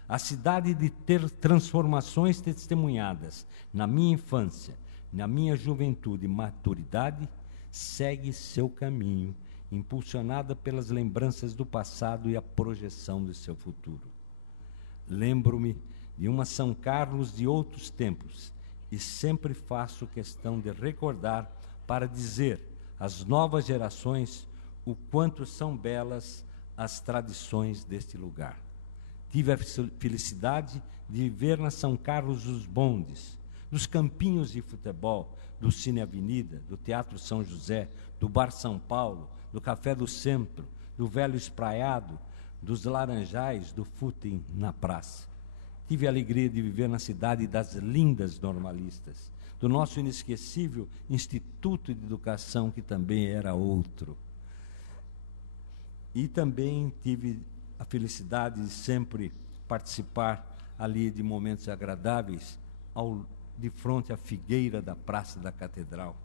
A cidade de ter transformações testemunhadas na minha infância, na minha juventude e maturidade, segue seu caminho, impulsionada pelas lembranças do passado e a projeção de seu futuro. Lembro-me de uma São Carlos de outros tempos e sempre faço questão de recordar para dizer às novas gerações o quanto são belas as tradições deste lugar. Tive a felicidade de viver na São Carlos dos bondes, dos campinhos de futebol, do Cine Avenida, do Teatro São José, do Bar São Paulo, do Café do Centro, do Velho Espraiado, dos Laranjais, do footing na praça. Tive a alegria de viver na cidade das lindas normalistas, do nosso inesquecível Instituto de Educação, que também era outro. E também tive a felicidade de sempre participar ali de momentos agradáveis de frente à figueira da Praça da Catedral.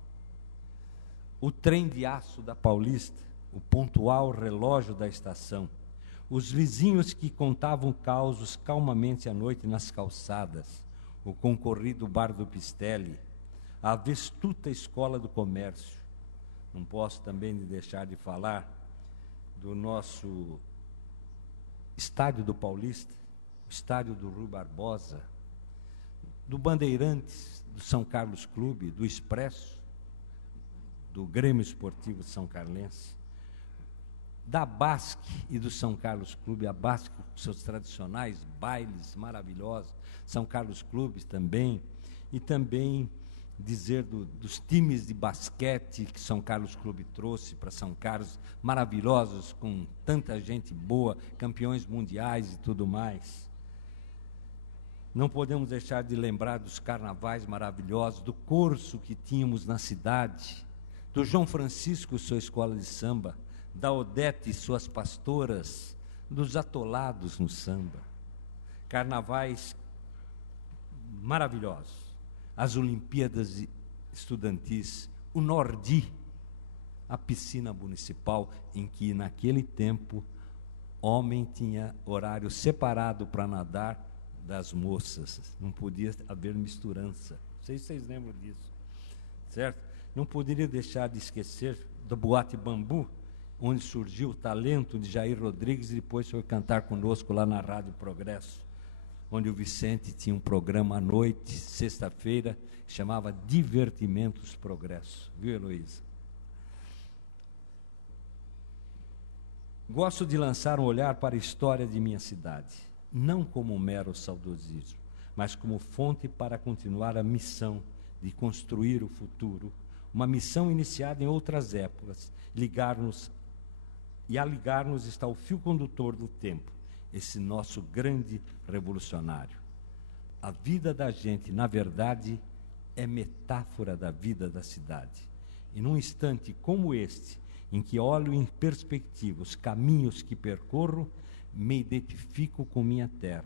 O trem de aço da Paulista, o pontual relógio da estação, os vizinhos que contavam causos calmamente à noite nas calçadas, o concorrido bar do Pistelli, a vestusta escola do comércio. Não posso também deixar de falar do nosso estádio do Paulista, estádio do Rui Barbosa, do Bandeirantes, do São Carlos Clube, do Expresso, do Grêmio Esportivo São Carlense, da Basque e do São Carlos Clube, a Basque com seus tradicionais bailes maravilhosos, São Carlos Clube também, e também dizer dos times de basquete que São Carlos Clube trouxe para São Carlos, maravilhosos, com tanta gente boa, campeões mundiais e tudo mais. Não podemos deixar de lembrar dos carnavais maravilhosos, do curso que tínhamos na cidade, do João Francisco, sua escola de samba, da Odete e suas pastoras, dos atolados no samba. Carnavais maravilhosos. As Olimpíadas Estudantis, o Nordi, a piscina municipal, em que naquele tempo homem tinha horário separado para nadar das moças, não podia haver misturança. Não sei se vocês lembram disso, certo? Não poderia deixar de esquecer do Boate Bambu, onde surgiu o talento de Jair Rodrigues e depois foi cantar conosco lá na Rádio Progresso, onde o Vicente tinha um programa à noite, sexta-feira, chamava Divertimentos Progresso. Viu, Heloísa? Gosto de lançar um olhar para a história de minha cidade, não como um mero saudosismo, mas como fonte para continuar a missão de construir o futuro, uma missão iniciada em outras épocas, ligar-nos está o fio condutor do tempo, esse nosso grande revolucionário. A vida da gente, na verdade, é metáfora da vida da cidade. E num instante como este, em que olho em perspectiva os caminhos que percorro, me identifico com minha terra,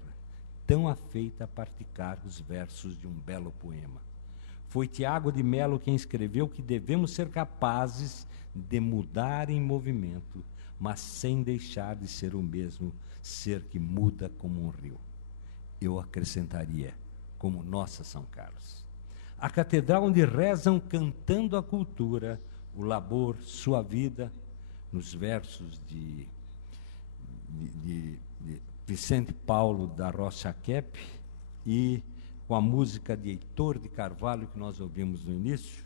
tão afeita a praticar os versos de um belo poema. Foi Tiago de Melo quem escreveu que devemos ser capazes de mudar em movimento, mas sem deixar de ser o mesmo ser que muda como um rio. Eu acrescentaria, como nossa São Carlos. A catedral onde rezam cantando a cultura, o labor, sua vida, nos versos de Vicente Paulo da Rocha Kep e com a música de Heitor de Carvalho que nós ouvimos no início,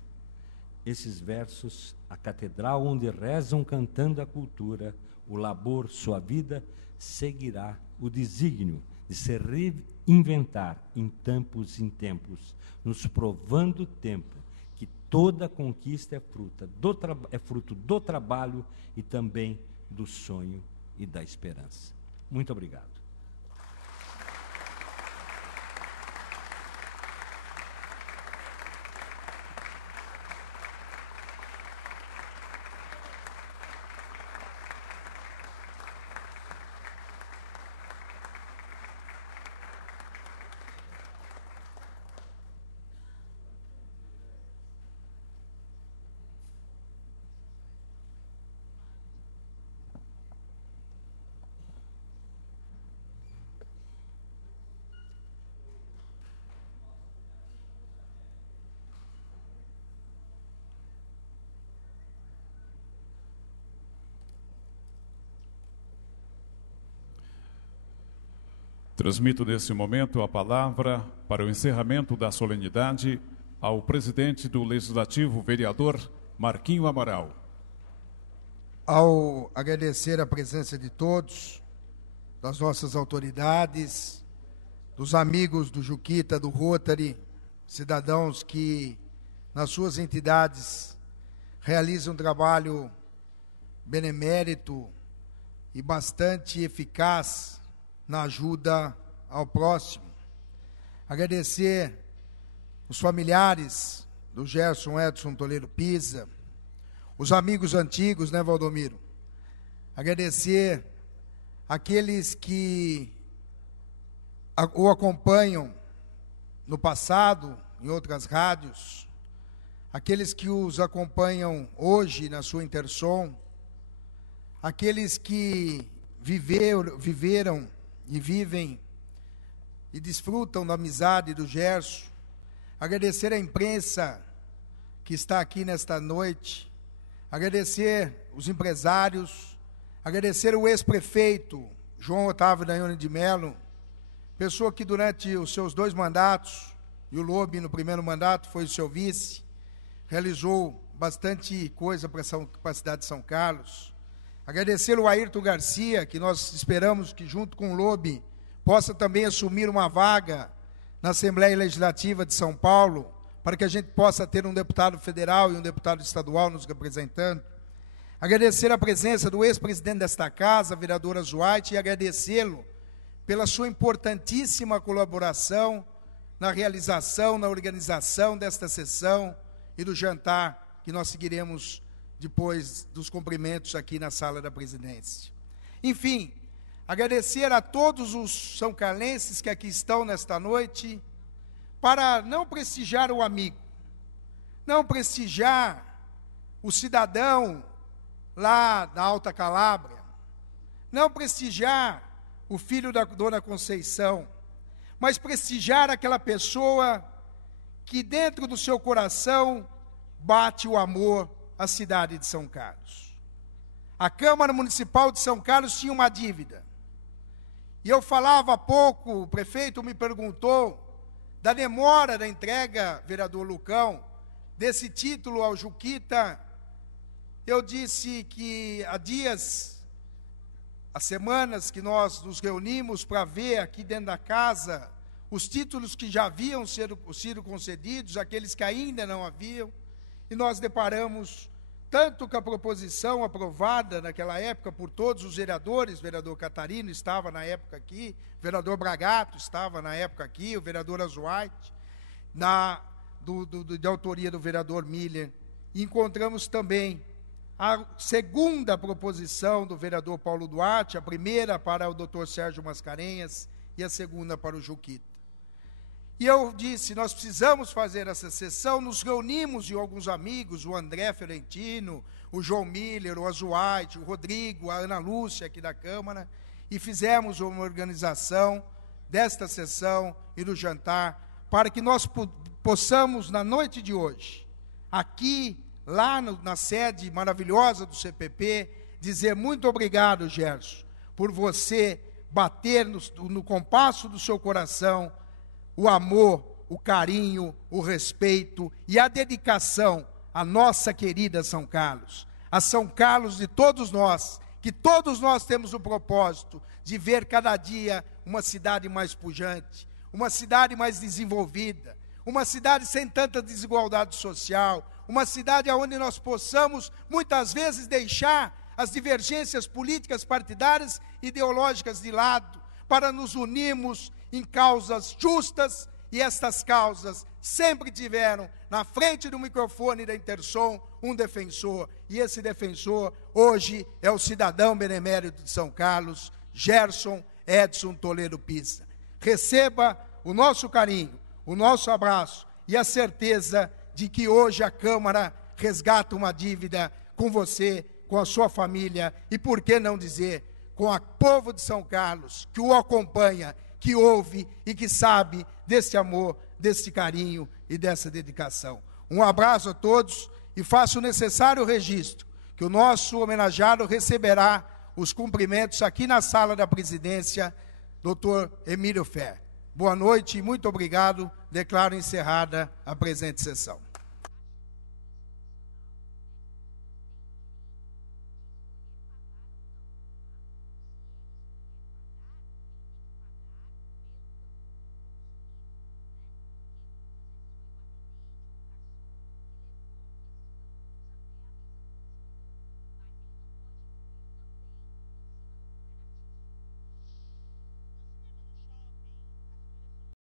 esses versos, a catedral onde rezam cantando a cultura, o labor, sua vida, seguirá o desígnio de se reinventar em tempos, nos provando o tempo que toda conquista é fruto do trabalho e também do sonho e da esperança. Muito obrigado. Transmito nesse momento a palavra para o encerramento da solenidade ao presidente do Legislativo, vereador Marquinho Amaral. Ao agradecer a presença de todos, das nossas autoridades, dos amigos do Juquita, do Rotary, cidadãos que nas suas entidades realizam um trabalho benemérito e bastante eficaz na ajuda ao próximo. Agradecer os familiares do Gerson Edson Toledo Pisa, os amigos antigos, né, Valdomiro? Agradecer aqueles que o acompanham no passado, em outras rádios, aqueles que os acompanham hoje na sua Intersom, aqueles que viveram e vivem e desfrutam da amizade do Gerson. Agradecer a imprensa que está aqui nesta noite, agradecer os empresários, agradecer o ex-prefeito João Otávio Daione de Mello pessoa que durante os seus 2 mandatos, e o Lobe no primeiro mandato foi o seu vice, realizou bastante coisa para a cidade de São Carlos. Agradecer o Ayrton Garcia, que nós esperamos que junto com o Lobe possa também assumir uma vaga na Assembleia Legislativa de São Paulo, para que a gente possa ter um deputado federal e um deputado estadual nos representando. Agradecer a presença do ex-presidente desta casa, vereador Azuaite, e agradecê-lo pela sua importantíssima colaboração na realização, na organização desta sessão e do jantar que nós seguiremos depois dos cumprimentos aqui na sala da presidência. Enfim, agradecer a todos os são-carlenses que aqui estão nesta noite, para não prestigiar o amigo, não prestigiar o cidadão lá da Alta Calábria, não prestigiar o filho da dona Conceição, mas prestigiar aquela pessoa que dentro do seu coração bate o amor à cidade de São Carlos. A Câmara Municipal de São Carlos tinha uma dívida. E eu falava há pouco, o prefeito me perguntou da demora da entrega, vereador Lucão, desse título ao Juquita. Eu disse que há dias, há semanas que nós nos reunimos para ver aqui dentro da casa os títulos que já haviam sido concedidos, aqueles que ainda não haviam, e nós deparamos tanto com a proposição aprovada naquela época por todos os vereadores, o vereador Catarino estava na época aqui, o vereador Bragato estava na época aqui, o vereador Azuaite, de autoria do vereador Miller. E encontramos também a segunda proposição do vereador Paulo Duarte, a primeira para o doutor Sérgio Mascarenhas e a segunda para o Juquita. E eu disse, nós precisamos fazer essa sessão, nos reunimos de alguns amigos, o André Ferentino, o João Miller, o Azuaite, o Rodrigo, a Ana Lúcia aqui da Câmara, e fizemos uma organização desta sessão e do jantar, para que nós possamos, na noite de hoje, aqui, lá na sede maravilhosa do CPP, dizer muito obrigado, Gerson, por você bater no compasso do seu coração o amor, o carinho, o respeito e a dedicação à nossa querida São Carlos, a São Carlos de todos nós, que todos nós temos o propósito de ver cada dia uma cidade mais pujante, uma cidade mais desenvolvida, uma cidade sem tanta desigualdade social, uma cidade onde nós possamos, muitas vezes, deixar as divergências políticas, partidárias, ideológicas de lado, para nos unirmos em causas justas, e estas causas sempre tiveram, na frente do microfone da Intersom, um defensor, e esse defensor, hoje, é o cidadão benemérito de São Carlos, Gerson Edson Toledo Pisa. Receba o nosso carinho, o nosso abraço, e a certeza de que hoje a Câmara resgata uma dívida com você, com a sua família, e por que não dizer, com o povo de São Carlos, que o acompanha, que ouve e que sabe desse amor, desse carinho e dessa dedicação. Um abraço a todos e faço o necessário registro, que o nosso homenageado receberá os cumprimentos aqui na sala da presidência, doutor Emílio Fer. Boa noite e muito obrigado. Declaro encerrada a presente sessão.